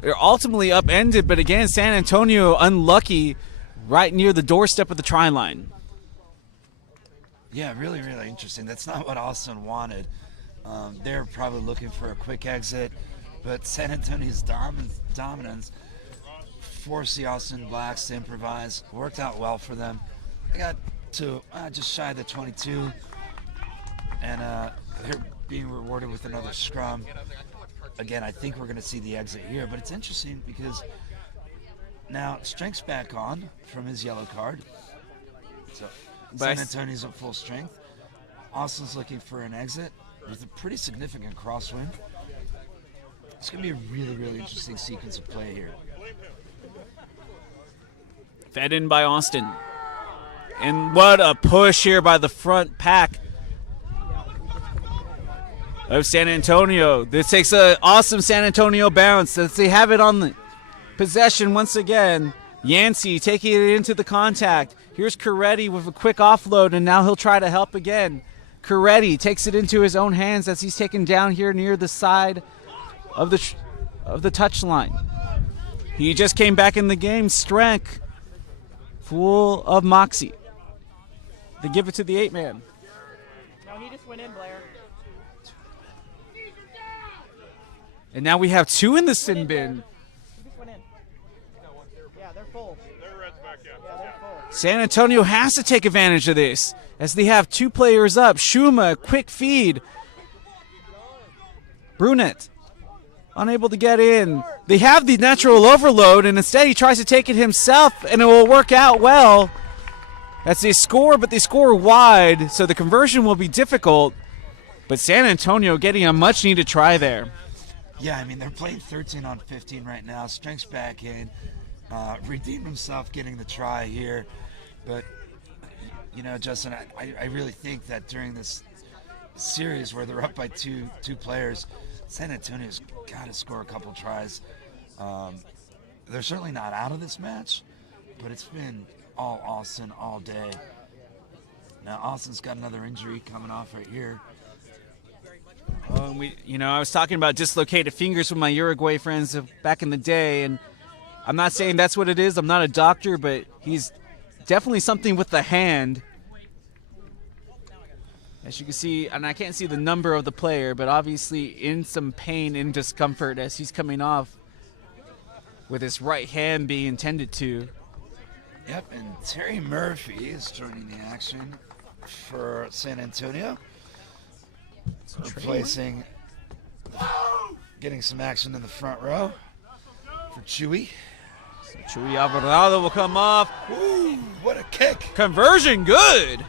They're ultimately upended, but again, San Antonio unlucky right near the doorstep of the try line. Yeah, really, really interesting. That's not what Austin wanted. They're probably looking for a quick exit, but San Antonio's dominance forced the Austin Blacks to improvise. Worked out well for them. They got to just shy of the 22, and they're being rewarded with another scrum. Again, I think we're going to see the exit here, but it's interesting because now Strength's back on from his yellow card. So San Antonio's at full strength. Austin's looking for an exit with a pretty significant crosswind. It's going to be a really, really interesting sequence of play here. Fed in by Austin. And what a push here by the front pack of San Antonio. This takes an awesome San Antonio bounce as they have it on the possession once again. Yancey taking it into the contact. Here's Coretti with a quick offload, and now he'll try to help again. Coretti takes it into his own hands as he's taken down here near the side of the touch line. He just came back in the game. Strength, full of moxie. They give it to the 8-man. No, he just went in, Blair. And now we have 2 in the sin bin. He just went in. Yeah, they're full. They're full. San Antonio has to take advantage of this as they have 2 players up. Shuma, quick feed. Brunette, unable to get in. They have the natural overload, and instead he tries to take it himself, and it will work out well. As they score, but they score wide, so the conversion will be difficult. But San Antonio getting a much-needed try there. Yeah, I mean, they're playing 13 on 15 right now. Strength's back in. Redeemed himself getting the try here. But, you know, Justin, I really think that during this series where they're up by two players, San Antonio's got to score a couple tries. They're certainly not out of this match, but it's been all Austin all day. Now, Austin's got another injury coming off right here. I was talking about dislocated fingers with my Uruguay friends back in the day, and I'm not saying that's what it is. I'm not a doctor, but he's definitely something with the hand. As you can see, and I can't see the number of the player, but obviously in some pain and discomfort as he's coming off with his right hand being tended to. Yep, and Terry Murphy is joining the action for San Antonio. Replacing, getting some action in the front row for Chewy. So Chuy Alvarado will come off. Ooh, what a kick. Conversion good.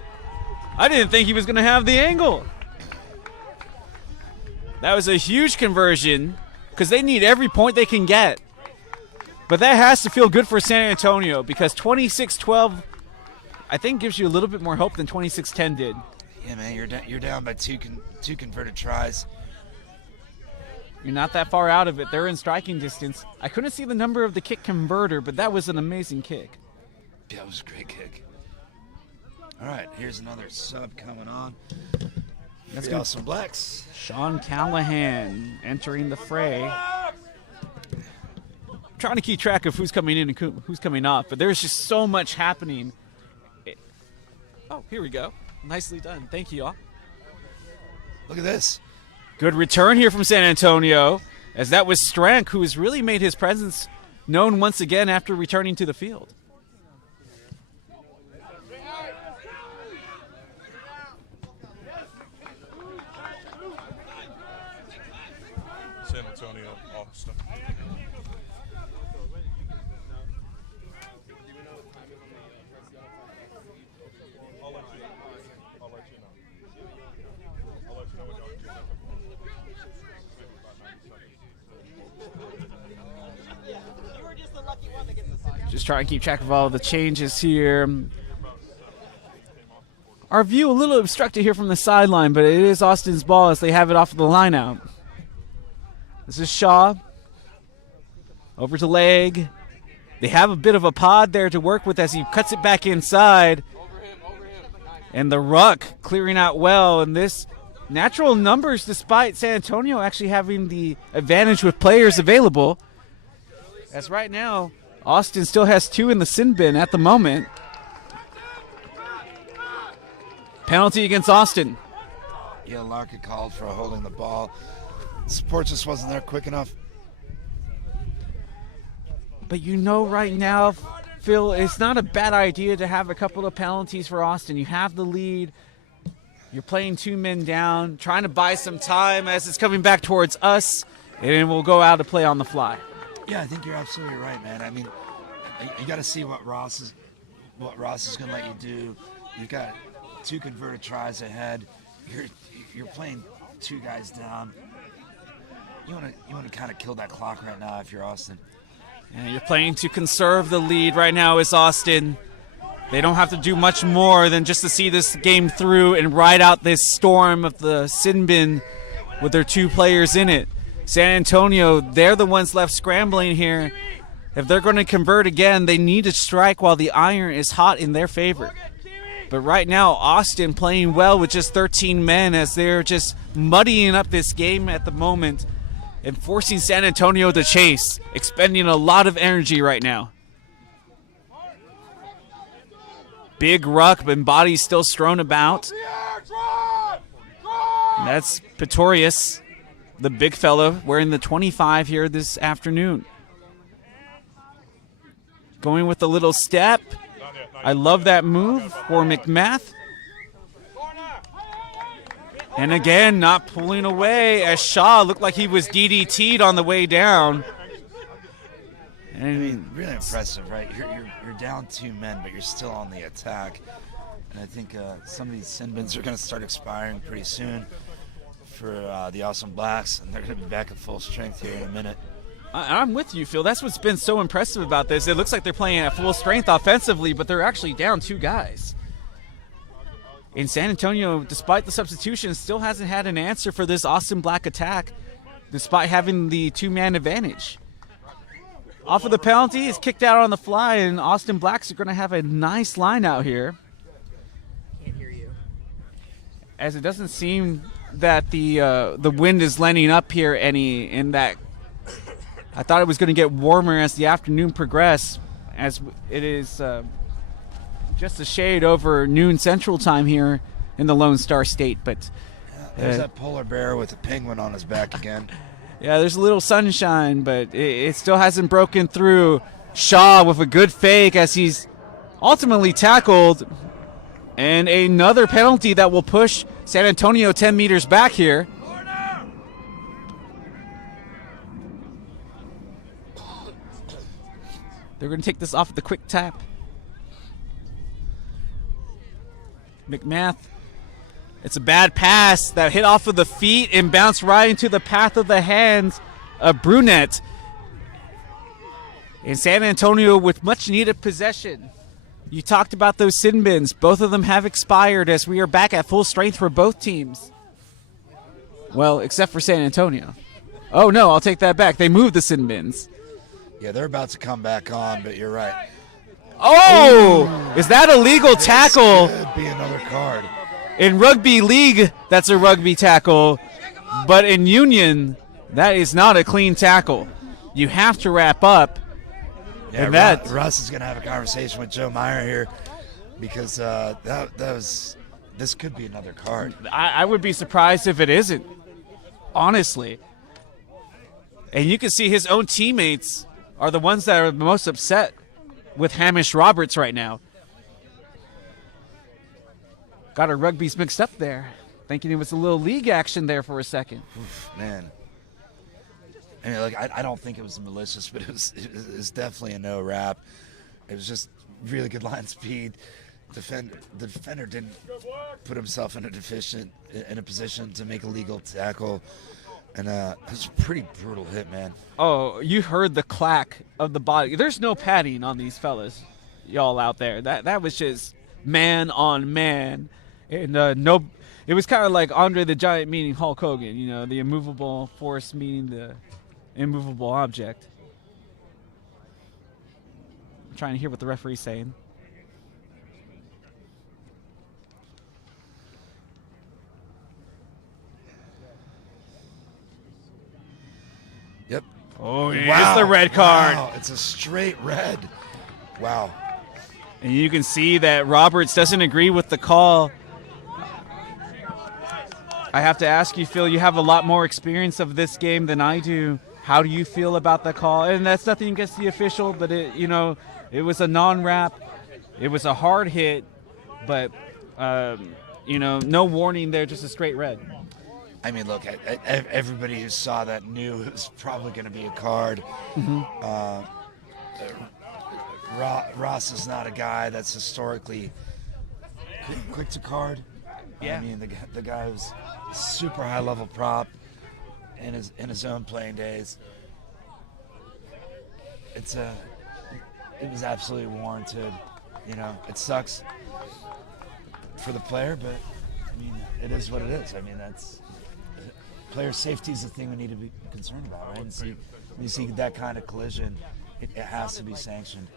I didn't think he was going to have the angle. That was a huge conversion because they need every point they can get. But that has to feel good for San Antonio because 26-12, I think, gives you a little bit more hope than 26-10 did. Yeah, man, you're down by two converted tries. You're not that far out of it. They're in striking distance. I couldn't see the number of the kick converter, but that was an amazing kick. Yeah, it was a great kick. All right, here's another sub coming on. That's the Austin Blacks. Sean Callahan entering the fray. Trying to keep track of who's coming in and who's coming off, but there's just so much happening. Oh, here we go. Nicely done. Thank you, all. Look at this. Good return here from San Antonio, as that was Strank, who has really made his presence known once again after returning to the field. San Antonio, Austin. Just trying to keep track of all the changes here. Our view a little obstructed here from the sideline, but it is Austin's ball as they have it off of the line out. This is Shaw. Over to leg. They have a bit of a pod there to work with as he cuts it back inside. And the ruck clearing out well. And this natural numbers despite San Antonio actually having the advantage with players available. As right now, Austin still has 2 in the sin bin at the moment. Penalty against Austin. Yeah, Larkin called for holding the ball. Support just wasn't there quick enough. But you know right now, Phil, it's not a bad idea to have a couple of penalties for Austin. You have the lead. You're playing 2 men down, trying to buy some time as it's coming back towards us, and then we'll go out to play on the fly. Yeah, I think you're absolutely right, man. I mean, you got to see what Ross is going to let you do. You've got 2 converted tries ahead. You're playing 2 guys down. You want to kind of kill that clock right now if you're Austin. And you're playing to conserve the lead right now as Austin. They don't have to do much more than just to see this game through and ride out this storm of the sin bin with their 2 players in it. San Antonio, they're the ones left scrambling here. If they're going to convert again, they need to strike while the iron is hot in their favor. But right now, Austin playing well with just 13 men as they're just muddying up this game at the moment and forcing San Antonio to chase, expending a lot of energy right now. Big ruck, but bodies still strewn about. And that's Pretorius, the big fella, wearing the 25 here this afternoon. Going with a little step. I love that move for McMath. And again, not pulling away as Shaw looked like he was DDT'd on the way down. And I mean, really impressive, right? You're down 2 men, but you're still on the attack. And I think some of these sin bins are going to start expiring pretty soon for the Awesome Blacks, and they're going to be back at full strength here in a minute. I'm with you, Phil. That's what's been so impressive about this. It looks like they're playing at full strength offensively, but they're actually down 2 guys. And San Antonio, despite the substitution, still hasn't had an answer for this Austin Black attack, despite having the 2-man advantage. Off of the penalty, is kicked out on the fly, and Austin Blacks are going to have a nice line out here. Can't hear you. As it doesn't seem that the wind is letting up here any, in that I thought it was going to get warmer as the afternoon progressed, as it is just a shade over noon Central Time here in the Lone Star State. But there's that polar bear with a penguin on his back again. Yeah, there's a little sunshine, but it still hasn't broken through. Shaw with a good fake as he's ultimately tackled. And another penalty that will push San Antonio 10 meters back here. They're going to take this off with the quick tap. McMath. It's a bad pass that hit off of the feet and bounced right into the path of the hands of Brunette. And San Antonio with much needed possession. You talked about those sin bins. Both of them have expired as we are back at full strength for both teams. Well, except for San Antonio. Oh, no, I'll take that back. They moved the sin bins. Yeah, they're about to come back on, but you're right. Oh! Is that a legal tackle? This could be another card. In rugby league, that's a rugby tackle. But in union, that is not a clean tackle. You have to wrap up. Yeah, and Russ is going to have a conversation with Joe Meyer here because this could be another card. I would be surprised if it isn't, honestly. And you can see his own teammates are the ones that are the most upset with Hamish Roberts right now. Got our rugbies mixed up there. Thinking it was a little league action there for a second. Oof, man. I mean, I don't think it was malicious, but it was definitely a no wrap. It was just really good line speed. The defender didn't put himself in a position to make a legal tackle. And it was a pretty brutal hit, man. Oh, you heard the clack of the body. There's no padding on these fellas, y'all out there. That was just man on man. And it was kind of like Andre the Giant meeting Hulk Hogan, you know, the immovable force meeting the immovable object. I'm trying to hear what the referee's saying. Yep. Oh, it's Wow. the red card. Wow. It's a straight red. Wow. And you can see that Roberts doesn't agree with the call. I have to ask you, Phil, you have a lot more experience of this game than I do. How do you feel about the call? And that's nothing against the official, but it was a non-wrap. It was a hard hit, but no warning there, just a straight red. I mean, look, everybody who saw that knew it was probably going to be a card. Ross is not a guy that's historically quick to card. Yeah. I mean, the guy was super high level prop in his own playing days. It was absolutely warranted. It sucks for the player, but I mean, it is what it is. I mean, that's player safety is the thing we need to be concerned about, right? And when you see that kind of collision, it has to be sanctioned.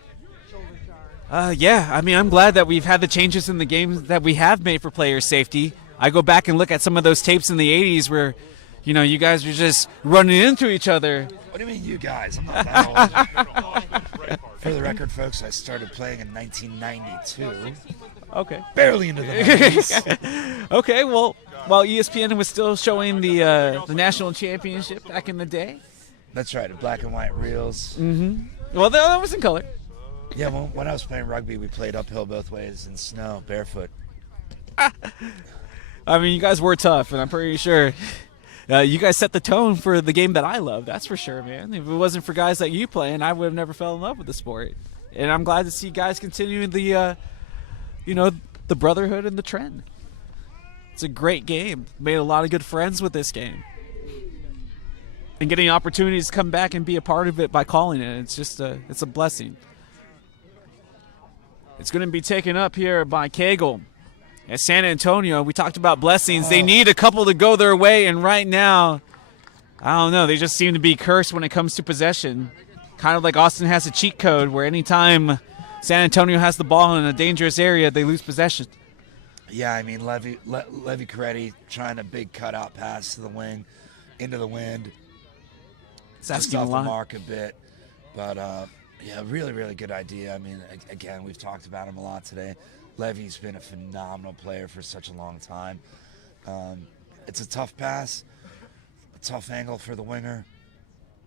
Yeah, I mean, I'm glad that we've had the changes in the games that we have made for player safety. I go back and look at some of those tapes in the 80s where, you guys were just running into each other. What do you mean, you guys? I'm not that old. For the record, folks, I started playing in 1992. Okay. Barely into the 90s. Okay, well, while ESPN was still showing the national championship back in the day. That's right, black and white reels. Well, that was in color. Yeah, well, when I was playing rugby, we played uphill both ways in snow, barefoot. I mean, you guys were tough, and I'm pretty sure you guys set the tone for the game that I love. That's for sure, man. If it wasn't for guys like you playing, I would have never fell in love with the sport. And I'm glad to see guys continuing the brotherhood and the trend. It's a great game. Made a lot of good friends with this game. And getting opportunities to come back and be a part of it by calling it, it's a blessing. It's going to be taken up here by Cagle. At San Antonio, we talked about blessings. They need a couple to go their way, and right now, I don't know, they just seem to be cursed when it comes to possession. Kind of like Austin has a cheat code where anytime San Antonio has the ball in a dangerous area, they lose possession. Yeah, I mean, Levy Coretti trying a big cutout pass to the wing, into the wind. It's Just asking a off the lot. mark a bit. But, yeah, really, really good idea. I mean, again, we've talked about him a lot today. Levy's been a phenomenal player for such a long time. It's a tough pass, a tough angle for the winger.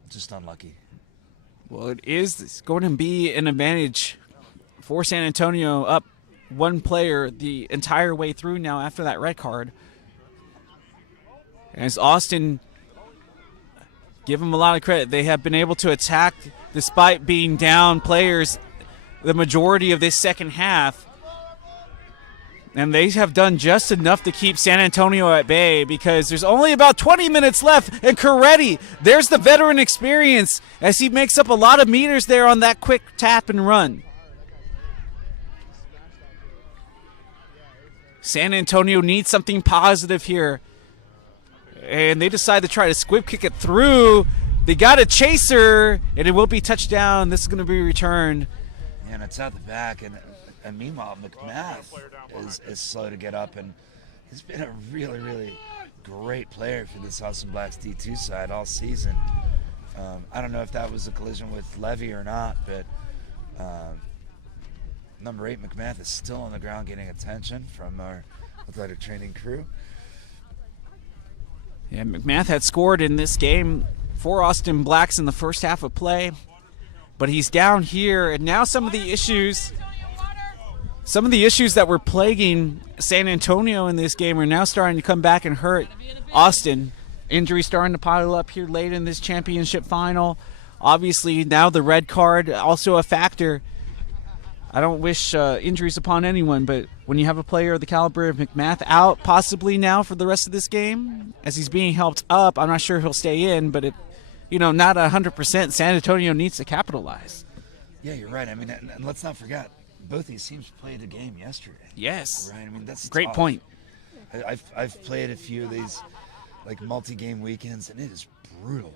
Just unlucky. Well, it's going to be an advantage for San Antonio, up one player the entire way through now after that red card. As Austin, give them a lot of credit. They have been able to attack despite being down players the majority of this second half. And they have done just enough to keep San Antonio at bay because there's only about 20 minutes left. And Coretti, there's the veteran experience as he makes up a lot of meters there on that quick tap and run. San Antonio needs something positive here. And they decide to try to squib kick it through. They got a chaser, and it will be touchdown. This is going to be returned. And it's at the back, and meanwhile, McMath is slow to get up, and he's been a really, really great player for this Austin Blacks D2 side all season. I don't know if that was a collision with Levy or not, but number 8, McMath, is still on the ground getting attention from our athletic training crew. Yeah, McMath had scored in this game for Austin Blacks in the first half of play, but he's down here, and now some of the issues that were plaguing San Antonio in this game are now starting to come back and hurt Austin. Injuries starting to pile up here late in this championship final. Obviously, now the red card also a factor. I don't wish injuries upon anyone, but when you have a player of the caliber of McMath out possibly now for the rest of this game, as he's being helped up, I'm not sure he'll stay in, but not 100%, San Antonio needs to capitalize. Yeah, you're right. I mean, and let's not forget, both these teams played a game yesterday. Yes. Right. I mean, that's Great tough. point. I've played a few of these like multi-game weekends, and it is brutal.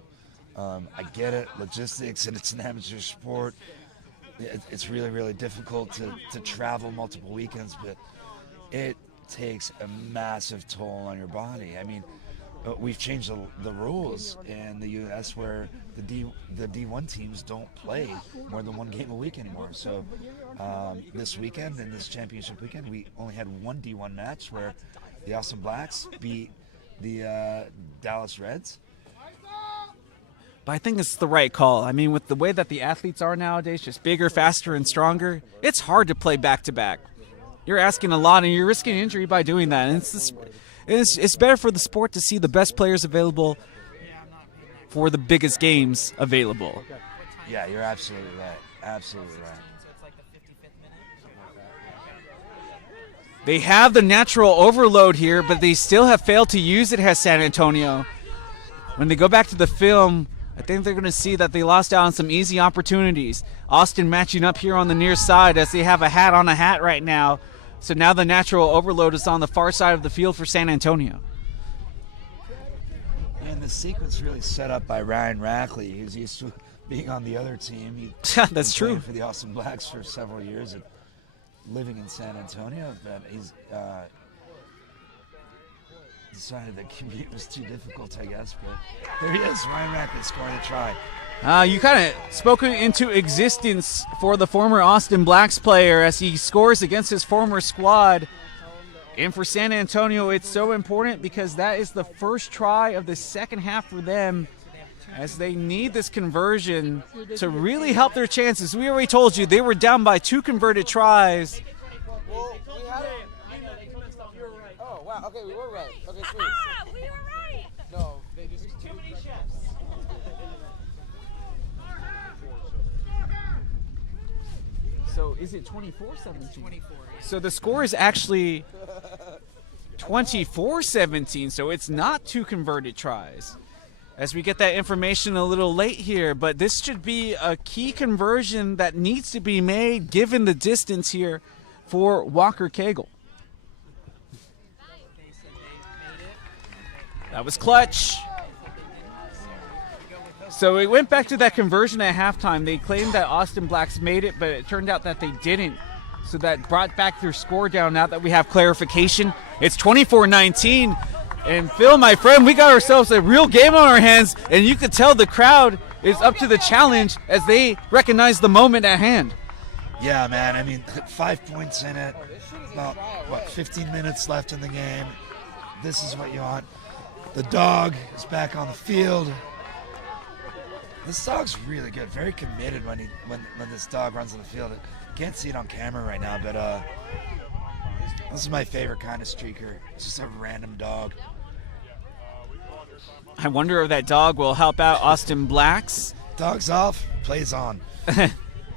I get it, logistics, and it's an amateur sport. It's really, really difficult to travel multiple weekends, but it takes a massive toll on your body. I mean, we've changed the rules in the U.S. where the D1 teams don't play more than one game a week anymore. So this weekend, in this championship weekend, we only had one D1 match where the Austin Blacks beat the Dallas Reds. But I think it's the right call. I mean, with the way that the athletes are nowadays, just bigger, faster, and stronger, it's hard to play back-to-back. You're asking a lot, and you're risking injury by doing that. And it's better for the sport to see the best players available for the biggest games available. Yeah, you're absolutely right. Absolutely right. They have the natural overload here, but they still have failed to use it, has San Antonio. When they go back to the film, I think they're going to see that they lost out on some easy opportunities. Austin matching up here on the near side as they have a hat on a hat right now. So now the natural overload is on the far side of the field for San Antonio. And the sequence really set up by Ryan Rackley. He was used to being on the other team. That's true. For the Austin Blacks for several years and living in San Antonio, but he's decided that commute was too difficult, I guess. But there he is, Ryan Rackley scoring a try. You kind of spoken into existence for the former Austin Blacks player as he scores against his former squad. And for San Antonio, it's so important because that is the first try of the second half for them as they need this conversion to really help their chances. We already told you they were down by 2 converted tries. Well, we had it. Oh, wow. Okay, we were right. Okay, sweet. We were right. No, they just too many chefs. So is it 24-17? 24. So the score is actually 24-17, so it's not 2 converted tries. As we get that information a little late here, but this should be a key conversion that needs to be made given the distance here for Walker Cagle. That was clutch. So it went back to that conversion at halftime. They claimed that Austin Blacks made it, but it turned out that they didn't. So that brought back their score down now that we have clarification. It's 24-19. And Phil, my friend, we got ourselves a real game on our hands, and you could tell the crowd is up to the challenge as they recognize the moment at hand. Yeah, man. I mean, 5 points in it. About, 15 minutes left in the game. This is what you want. The dog is back on the field. This dog's really good. Very committed when this dog runs on the field. Can't see it on camera right now, but this is my favorite kind of streaker. It's just a random dog. I wonder if that dog will help out Austin Blacks. Dog's off, plays on.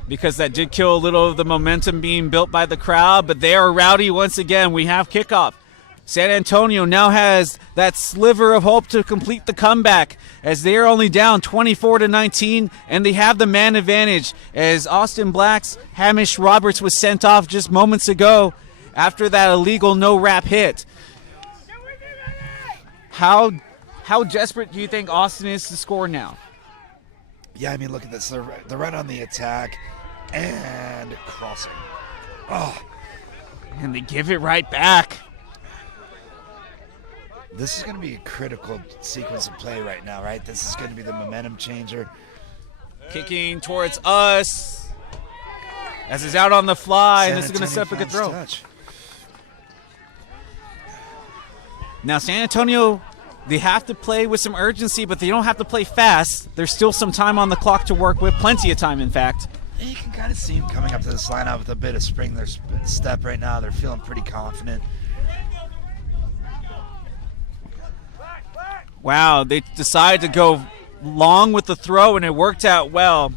Because that did kill a little of the momentum being built by the crowd, but they are rowdy once again. We have kickoff. San Antonio now has that sliver of hope to complete the comeback as they are only down 24-19, and they have the man advantage as Austin Blacks' Hamish Roberts was sent off just moments ago after that illegal no-wrap hit. How desperate do you think Austin is to score now? Yeah, I mean, look at this. They're right on the attack and crossing. Oh. And they give it right back. This is going to be a critical sequence of play right now, right? This is going to be the momentum changer. Kicking towards us. As it's out on the fly, and this is going to set up a good throw. Touch. Now, San Antonio, they have to play with some urgency, but they don't have to play fast. There's still some time on the clock to work with, plenty of time, in fact. And you can kind of see them coming up to this lineup with a bit of spring in their step right now. They're feeling pretty confident. Wow, they decided to go long with the throw, and it worked out well.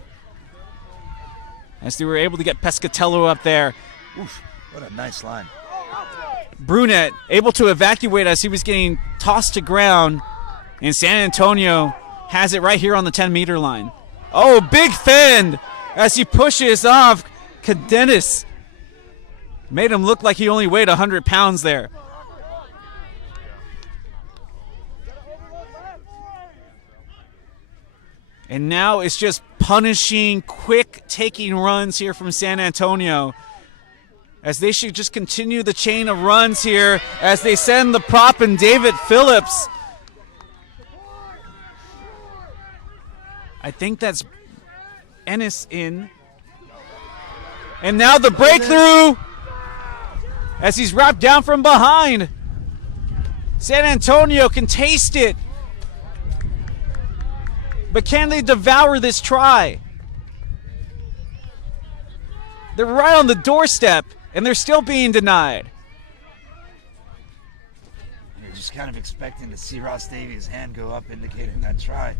As they were able to get Pescatello up there. Oof, what a nice line. Brunette able to evacuate as he was getting tossed to ground. And San Antonio has it right here on the 10-meter line. Oh, big fend as he pushes off Cadenas. Made him look like he only weighed 100 pounds there. And now it's just punishing, quick taking runs here from San Antonio. As they should just continue the chain of runs here as they send the prop and David Phillips I think that's Ennis in. And now the breakthrough as he's wrapped down from behind. San Antonio can taste it. But can they devour this try? They're right on the doorstep, and they're still being denied. You're just kind of expecting to see Ross Davies' hand go up, indicating that try.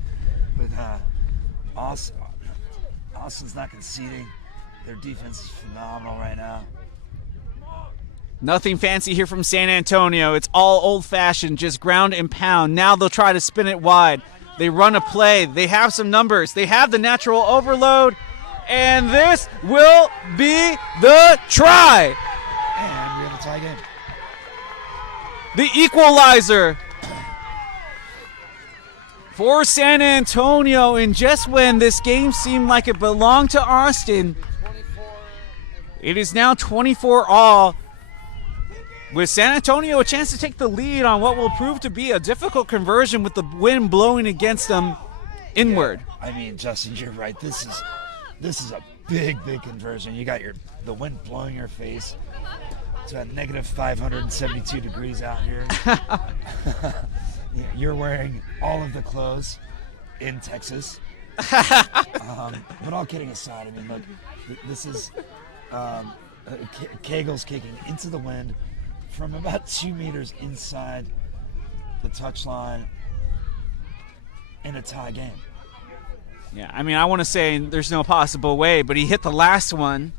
But Austin's not conceding. Their defense is phenomenal right now. Nothing fancy here from San Antonio. It's all old-fashioned, just ground and pound. Now they'll try to spin it wide. They run a play. They have some numbers. They have the natural overload. And this will be the try. And we have a tie game. The equalizer for San Antonio. And just when this game seemed like it belonged to Austin, it is now 24-all. With San Antonio a chance to take the lead on what will prove to be a difficult conversion with the wind blowing against them inward. Yeah, I mean, Justin, you're right. This is a big conversion. You got the wind blowing your face. It's at negative 572 degrees out here. You're wearing all of the clothes in Texas. But all kidding aside, I mean, look, this is Kegel's kicking into the wind from about 2 meters inside the touchline in a tie game. Yeah, I mean, I want to say there's no possible way, but he hit the last one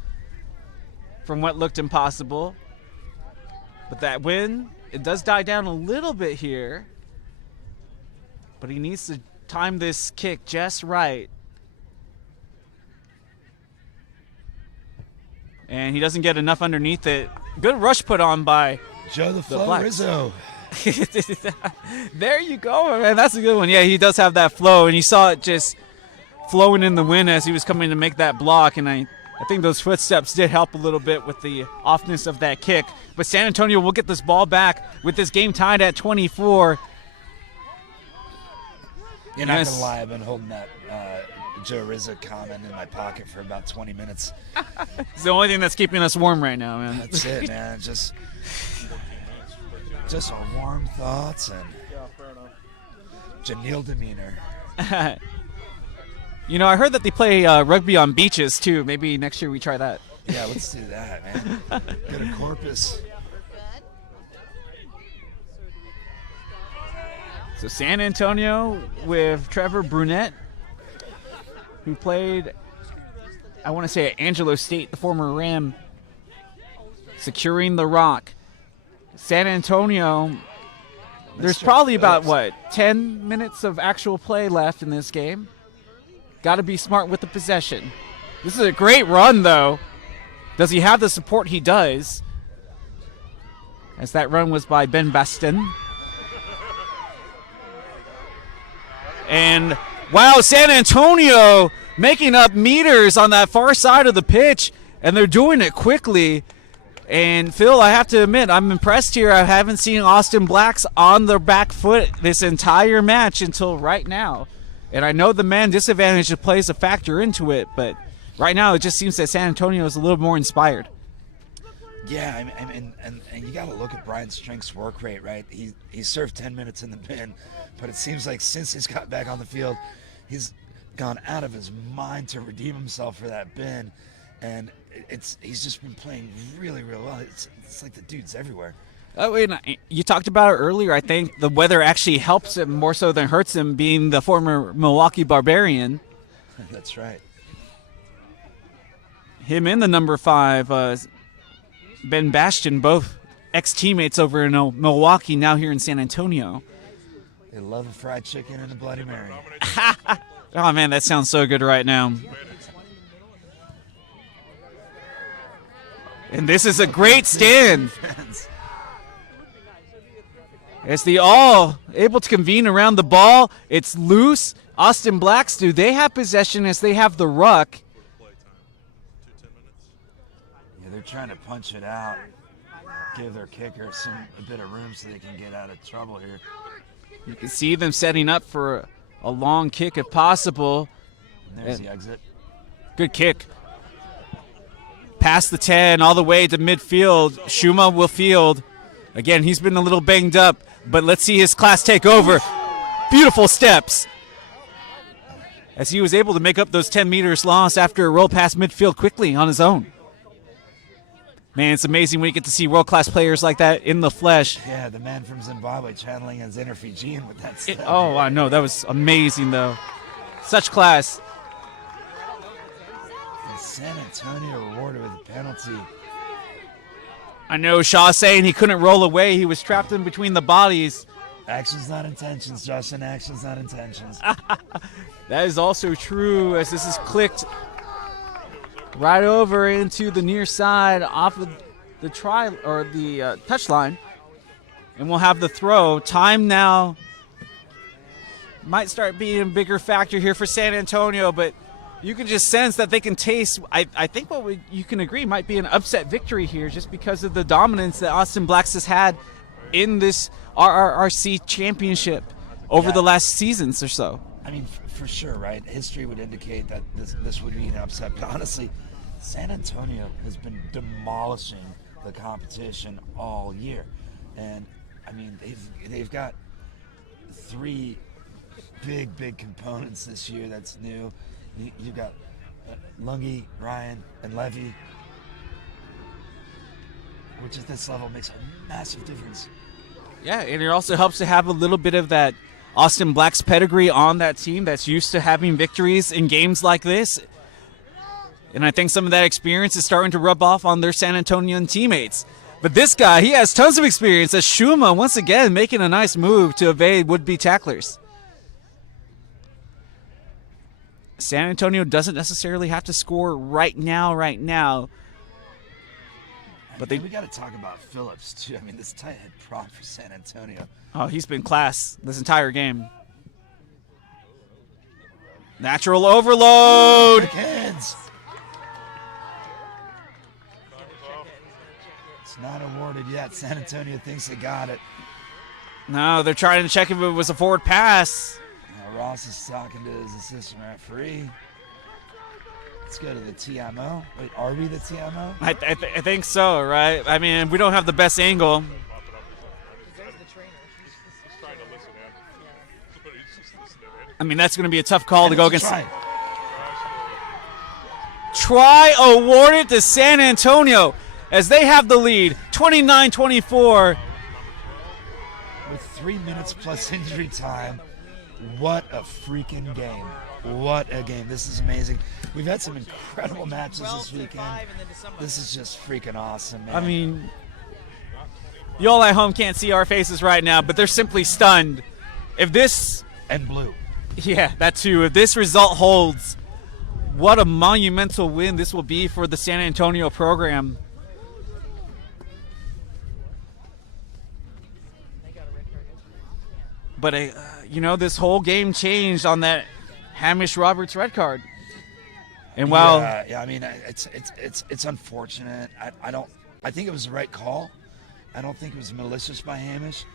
from what looked impossible. But that wind, it does die down a little bit here. But he needs to time this kick just right. And he doesn't get enough underneath it. Good rush put on by Joe the Flow Blacks. Rizzo. There you go, man. That's a good one. Yeah, he does have that flow, and you saw it just flowing in the wind as he was coming to make that block. And I think those footsteps did help a little bit with the offness of that kick. But San Antonio will get this ball back with this game tied at 24. You're not gonna lie, I've been holding that Joe Rizzo comment in my pocket for about 20 minutes. It's the only thing that's keeping us warm right now, man. That's it, man. Just our warm thoughts and genial demeanor. You know, I heard that they play rugby on beaches too. Maybe next year we try that. Yeah, let's do that, man. Go to Corpus. So San Antonio with Trevor Brunette, who played, I want to say, at Angelo State, the former Ram, securing the rock. San Antonio, there's probably about, 10 minutes of actual play left in this game. Got to be smart with the possession. This is a great run, though. Does he have the support? He does. As that run was by Ben Baston. And, wow, San Antonio making up meters on that far side of the pitch, and they're doing it quickly. And, Phil, I have to admit, I'm impressed here. I haven't seen Austin Blacks on their back foot this entire match until right now. And I know the man disadvantage plays a factor into it, but right now it just seems that San Antonio is a little more inspired. Yeah, I mean, and you got to look at Brian Strink's work rate, right? He served 10 minutes in the bin, but it seems like since he's got back on the field, he's gone out of his mind to redeem himself for that bin, and he's just been playing really well. It's like the dude's everywhere. Oh, and you talked about it earlier. I think the weather actually helps him more so than hurts him, being the former Milwaukee Barbarian. That's right. Him and the number 5, Ben Bastion, both ex-teammates over in Milwaukee, now here in San Antonio. They love a fried chicken and a Bloody Mary. Oh, man, that sounds so good right now. And this is a great stand. As they all able to convene around the ball. It's loose. Austin Blacks, do they have possession as they have the ruck? Yeah, they're trying to punch it out, give their kicker a bit of room so they can get out of trouble here. You can see them setting up for a long kick if possible. There's the exit. Good kick. Past the 10, all the way to midfield. Shuma will field. Again, he's been a little banged up, but let's see his class take over. Beautiful steps. As he was able to make up those 10 meters lost after a roll past midfield quickly on his own. Man, it's amazing when you get to see world-class players like that in the flesh. Yeah, the man from Zimbabwe channeling his inner Fijian with that stuff. Oh, I know. That was amazing, though. Such class. And San Antonio rewarded with a penalty. I know Shaw saying he couldn't roll away. He was trapped in between the bodies. Actions, not intentions, Justin. Actions, not intentions. That is also true, as this is clicked right over into the near side off of the touchline, and we'll have the throw. Time now might start being a bigger factor here for San Antonio, but you can just sense that they can taste. I think you can agree might be an upset victory here, just because of the dominance that Austin Blacks has had in this RRRC championship over the last seasons or so. I mean, for sure, right? History would indicate that this would be an upset, but honestly, San Antonio has been demolishing the competition all year, and I mean they've got three big components this year that's new. You've got Lungi, Ryan, and Levy, which at this level makes a massive difference. Yeah, and it also helps to have a little bit of that Austin Blacks pedigree on that team that's used to having victories in games like this. And I think some of that experience is starting to rub off on their San Antonian teammates. But this guy, he has tons of experience, as Shuma once again making a nice move to evade would-be tacklers. San Antonio doesn't necessarily have to score right now. But we got to talk about Phillips too. I mean, this tight head prop for San Antonio. Oh, he's been class this entire game. Natural overload. Quick hands. It's not awarded yet. San Antonio thinks they got it. No, they're trying to check if it was a forward pass. Now Ross is talking to his assistant referee. Let's go to the TMO. Wait, are we the TMO? I think so, right? I mean, we don't have the best angle. I mean, that's going to be a tough call to go against. Try awarded to San Antonio as they have the lead, 29-24. With 3 minutes plus injury time. What a freaking game. What a game. This is amazing. We've had some incredible matches this weekend. This is just freaking awesome, man. I mean, you all at home can't see our faces right now, but they're simply stunned. If this... And blue. Yeah, that too. If this result holds, what a monumental win this will be for the San Antonio program. But, this whole game changed on that Hamish Roberts red card. And while I mean, it's unfortunate. I think it was the right call. I don't think it was malicious by Hamish.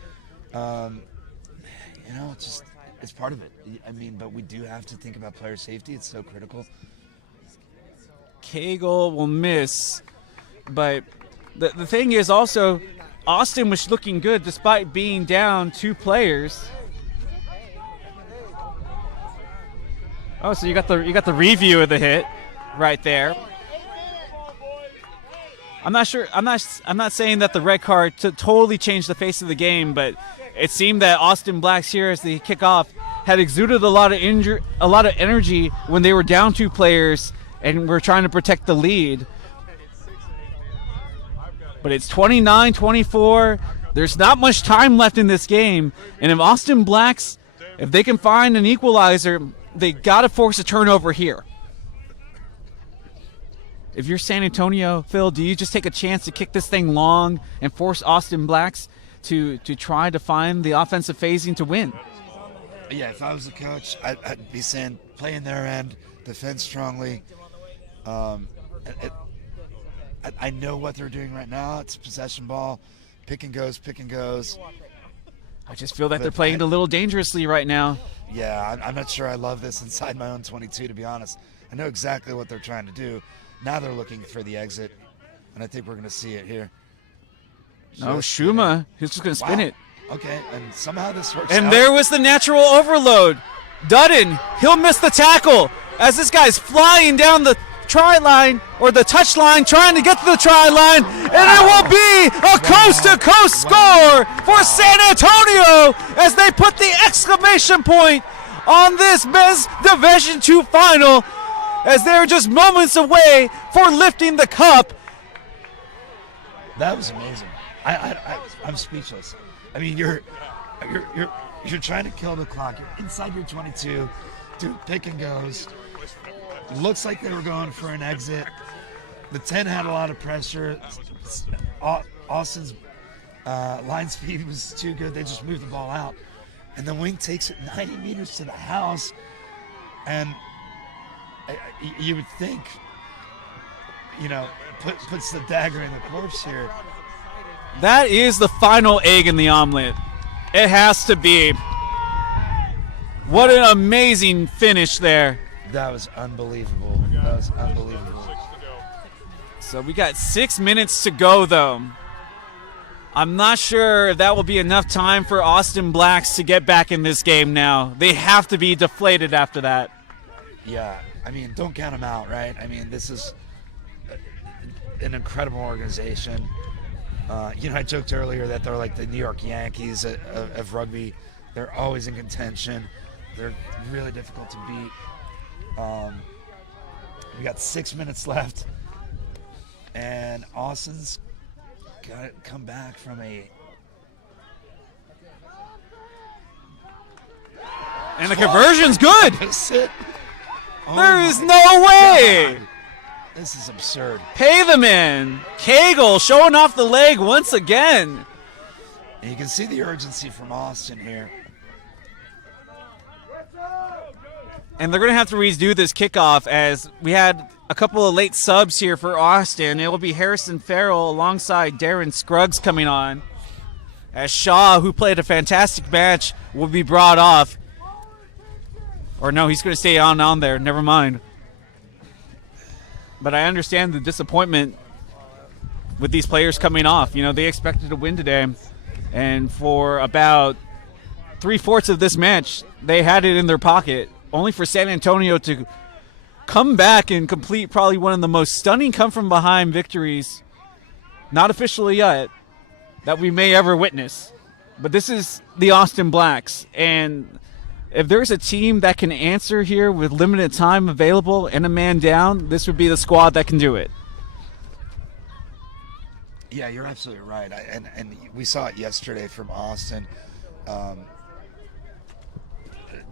It's part of it. I mean, but we do have to think about player safety. It's so critical. Cagle will miss, but the thing is also, Austin was looking good despite being down 2 players. Oh, so you got the review of the hit right there. I'm not sure. I'm not saying that the red card totally changed the face of the game, but it seemed that Austin Blacks here, as they kick off, had exuded a lot of energy when they were down 2 players and were trying to protect the lead. But it's 29-24. There's not much time left in this game, and if Austin Blacks, if they can find an equalizer, they got to force a turnover here. If you're San Antonio, Phil, do you just take a chance to kick this thing long and force Austin Blacks to try to find the offensive phasing to win? Yeah, if I was the coach, I'd be saying play in their end, defend strongly. I know what they're doing right now. It's possession ball, pick and goes. I just feel that they're playing a little dangerously right now. Yeah, I'm not sure I love this inside my own 22, to be honest. I know exactly what they're trying to do. Now they're looking for the exit, and I think we're going to see it here. No, Just Shuma, he's just going to spin Wow. it. Okay, and somehow this works And out. there was the natural overload. Dutton, he'll miss the tackle as this guy's flying down the try line or the touch line trying to get to the try line, and it will be a coast-to-coast score for San Antonio as they put the exclamation point on this men's Division II final as they're just moments away for lifting the cup. That was amazing. I'm speechless. I mean, you're trying to kill the clock. You're inside your 22. Dude, pick and goes. Looks like they were going for an exit. The 10 had a lot of pressure. Austin's line speed was too good. They just moved the ball out. And the wing takes it 90 meters to the house. And you would think, puts the dagger in the corpse here. That is the final egg in the omelet. It has to be. What an amazing finish there. That was unbelievable. That was unbelievable. So we got 6 minutes to go, though. I'm not sure if that will be enough time for Austin Blacks to get back in this game now. They have to be deflated after that. Yeah, I mean, don't count them out, right? I mean, this is an incredible organization. I joked earlier that they're like the New York Yankees of rugby. They're always in contention. They're really difficult to beat. We got 6 minutes left, and Austin's got to come back from a... And the conversion's good. Sit. Oh There is my no way. God. This is absurd. Pay the man. Cagle showing off the leg once again. And you can see the urgency from Austin here. And they're going to have to redo this kickoff as we had a couple of late subs here for Austin. It will be Harrison Farrell alongside Darren Scruggs coming on. As Shaw, who played a fantastic match, will be brought off. Or no, he's going to stay on there. Never mind. But I understand the disappointment with these players coming off. They expected to win today. And for about 3/4 of this match, they had it in their pocket. Only for San Antonio to come back and complete probably one of the most stunning come-from-behind victories, not officially yet, that we may ever witness. But this is the Austin Blacks, and if there's a team that can answer here with limited time available and a man down, this would be the squad that can do it. Yeah, you're absolutely right. And we saw it yesterday from Austin.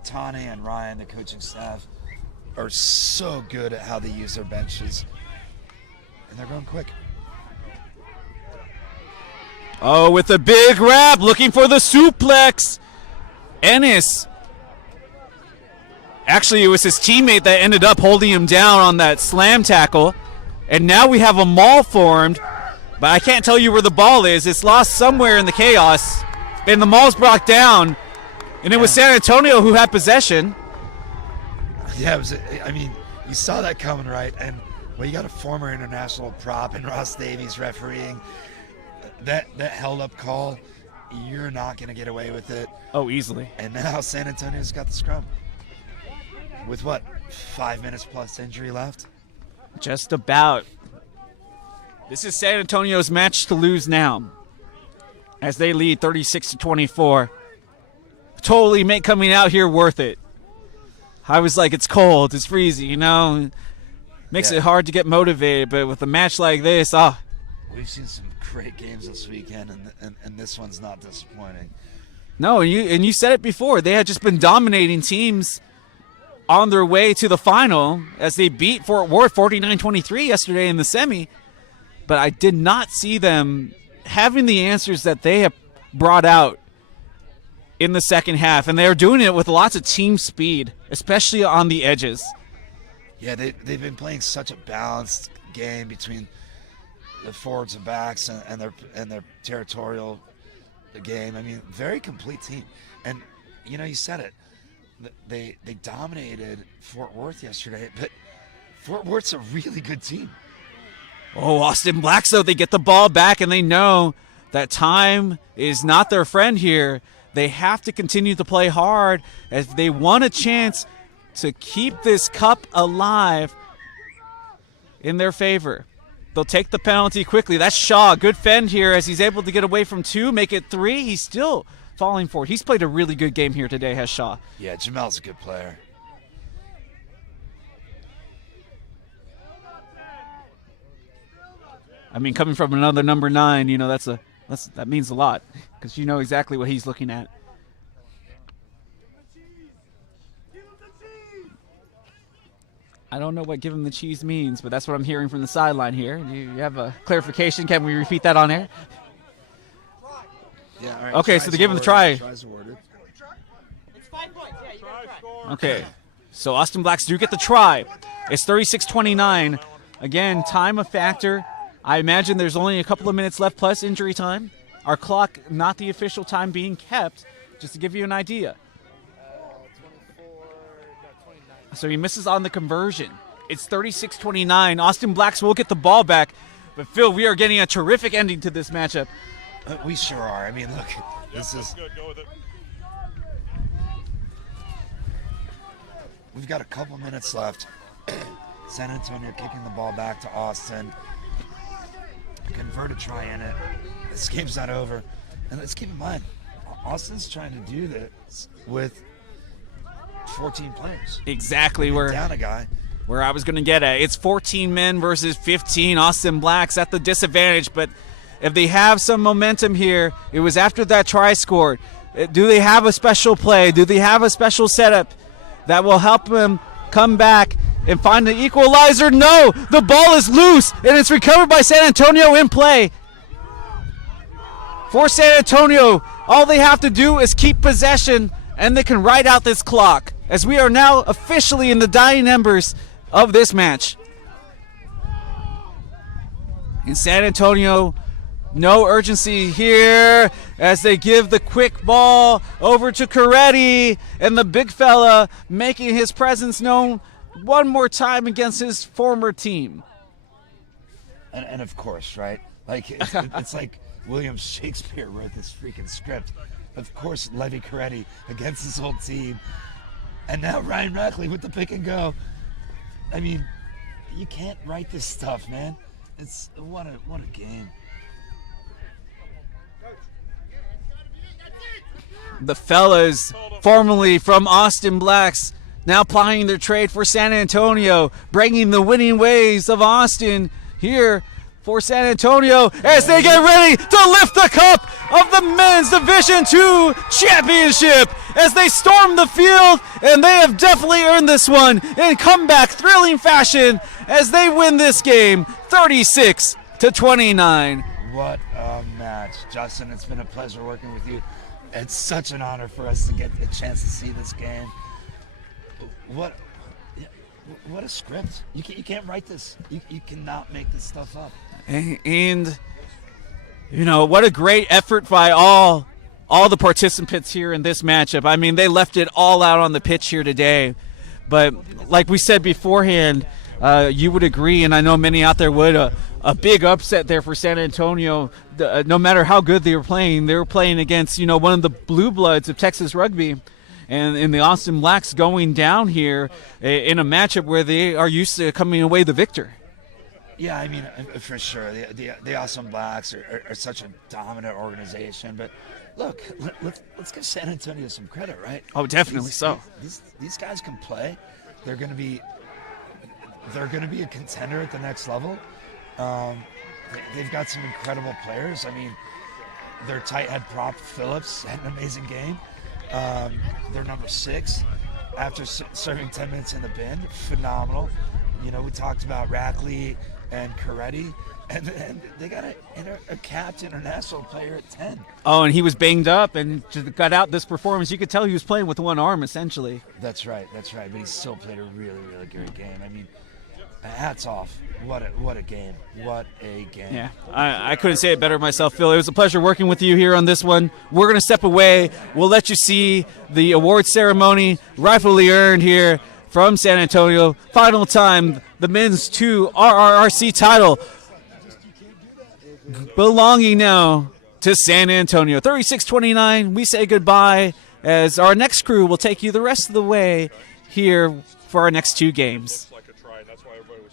Tane and Ryan, the coaching staff, are so good at how they use their benches. And they're going quick. Oh, with a big wrap, looking for the suplex. Ennis. Actually, it was his teammate that ended up holding him down on that slam tackle. And now we have a maul formed. But I can't tell you where the ball is. It's lost somewhere in the chaos. And the maul's brought down. And it was San Antonio who had possession. Yeah, you saw that coming, right? And you got a former international prop in Ross Davies refereeing. That held up call, you're not going to get away with it. Oh, easily. And now San Antonio's got the scrum. With 5 minutes plus injury left? Just about. This is San Antonio's match to lose now, as they lead 36-24. Totally make coming out here worth it. I was like, it's cold, it's freezing, makes it hard to get motivated. But with a match like this, we've seen some great games this weekend, and this one's not disappointing. No, and you said it before. They had just been dominating teams on their way to the final as they beat Fort Worth 49-23 yesterday in the semi. But I did not see them having the answers that they have brought out in the second half. And they're doing it with lots of team speed, especially on the edges. Yeah, they've been playing such a balanced game between the forwards and backs and their territorial game. I mean, very complete team. And, you said it. they dominated Fort Worth yesterday, but Fort Worth's a really good team. Oh, Austin Blacks, though, they get the ball back, and they know that time is not their friend here. They have to continue to play hard as they want a chance to keep this cup alive in their favor. They'll take the penalty quickly. That's Shaw. Good fend here as he's able to get away from 2, make it 3. He's still falling forward. He's played a really good game here today, has Shaw. Yeah, Jamel's a good player. I mean, coming from another number 9, you know, that means a lot because you know exactly what he's looking at. I don't know what "give him the cheese" means, but that's what I'm hearing from the sideline here. You have a clarification? Can we repeat that on air? Yeah. All right. Okay, so they give him the try. Tries awarded. It's 5 points. Yeah, you got to try. Okay, so Austin Blacks do get the try. It's 36-29. Again, time a factor. I imagine there's only a couple of minutes left plus injury time. Our clock, not the official time being kept, just to give you an idea. 29. So he misses on the conversion. It's 36-29. Austin Blacks will get the ball back. But, Phil, we are getting a terrific ending to this matchup. We sure are. I mean, look, this is. Good. Go with it. We've got a couple minutes left. San Antonio kicking the ball back to Austin. Convert a try in it. This game's not over. And let's keep in mind, Austin's trying to do this with 14 players. Exactly Down a guy. where I was going to get at. It's 14 men versus 15. Austin Blacks at the disadvantage. But if they have some momentum here, it was after that try scored. Do they have a special play? Do they have a special setup that will help them come back and find the equalizer? No, the ball is loose, and it's recovered by San Antonio in play. For San Antonio, all they have to do is keep possession, and they can ride out this clock, as we are now officially in the dying embers of this match. In San Antonio, no urgency here as they give the quick ball over to Coretti, and the big fella making his presence known one more time against his former team. And of course, right? Like, it's like William Shakespeare wrote this freaking script. Of course, Levy Coretti against his old team. And now Ryan Rackley with the pick and go. I mean, you can't write this stuff, man. It's what a game. The fellas, formerly from Austin Blacks, now plying their trade for San Antonio, bringing the winning ways of Austin here for San Antonio as they get ready to lift the cup of the Men's Division II Championship as they storm the field, and they have definitely earned this one in comeback thrilling fashion as they win this game 36-29. What a match. Justin, it's been a pleasure working with you. It's such an honor for us to get a chance to see this game. What a script. You can't write this. You cannot make this stuff up. And you know, what a great effort by all the participants here in this matchup. I mean, they left it all out on the pitch here today. But like we said beforehand, you would agree, and I know many out there would, a big upset there for San Antonio. No matter how good they were playing against, you know, one of the blue bloods of Texas rugby. And in the Austin Blacks going down here in a matchup where they are used to coming away the victor. Yeah, I mean, for sure. The Austin Blacks are such a dominant organization. But look, let's give San Antonio some credit, right? Oh, definitely so. These guys can play. They're going to be a contender at the next level. They've got some incredible players. I mean, their tight head prop Phillips had an amazing game. They're number 6 after serving 10 minutes in the bin. Phenomenal. You know, we talked about Rackley and Coretti, and they got a capped international player at 10. Oh, and he was banged up and just got out this performance. You could tell he was playing with one arm, essentially. That's right. But he still played a really, really great game. I mean, hats off. What a game. What a game. Yeah, I couldn't say it better myself, Phil. It was a pleasure working with you here on this one. We're going to step away. We'll let you see the award ceremony rightfully earned here from San Antonio. Final time, the men's 2 RRRC title belonging now to San Antonio. 36-29, we say goodbye as our next crew will take you the rest of the way here for our next 2 games. Like a try, and that's why everybody was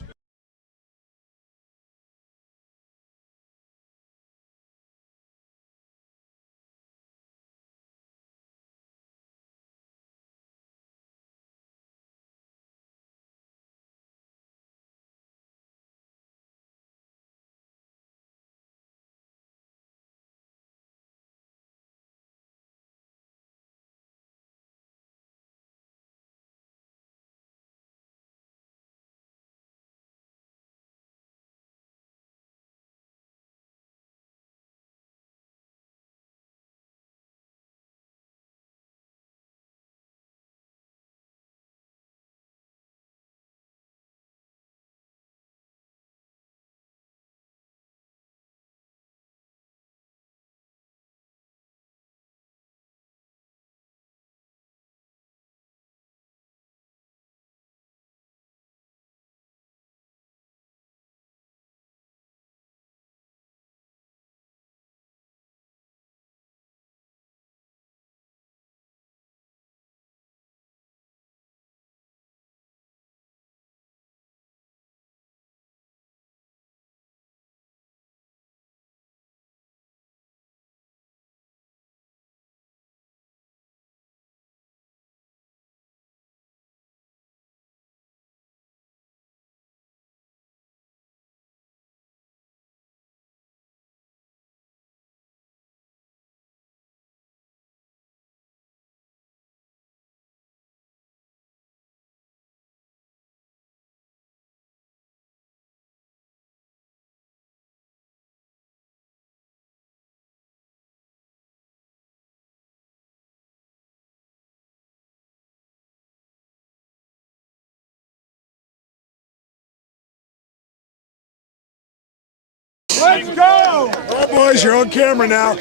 Let's go! All right, boys, you're on camera now.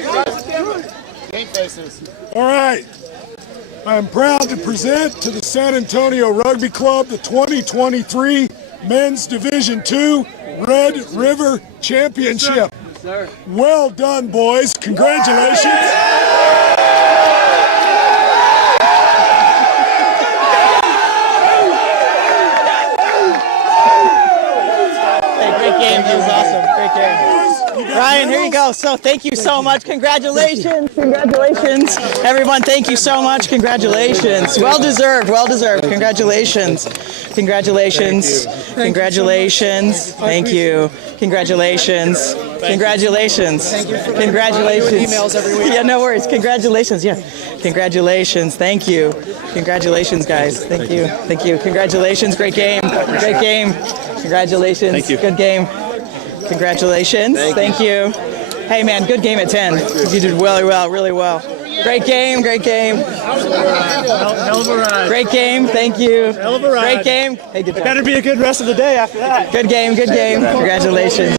Game faces. All right. I'm proud to present to the San Antonio Rugby Club the 2023 Men's Division II Red River Championship. Yes, sir. Well done, boys. Congratulations. Great game. That was awesome. Great game. Ryan, here you go. So thank you so much. Congratulations. Congratulations. Everyone, thank you so much. Congratulations. Well deserved. Well deserved. Congratulations. Congratulations. Congratulations. Thank you. Congratulations. Congratulations. Congratulations. Emails every week. Yeah, no worries. Congratulations. Yeah. Congratulations. Thank you. Congratulations, guys. Thank you. Thank you. Congratulations. Great game. Great game. Congratulations. Thank you. Good game. Congratulations. Thank you. Hey, man, good game at 10. You did really well, really well. Great game, great game. Hell of a ride. Great game, thank you. Hell of a ride. Great game. Hey, good job. Better be a good rest of the day after that. Good game, good game. Congratulations.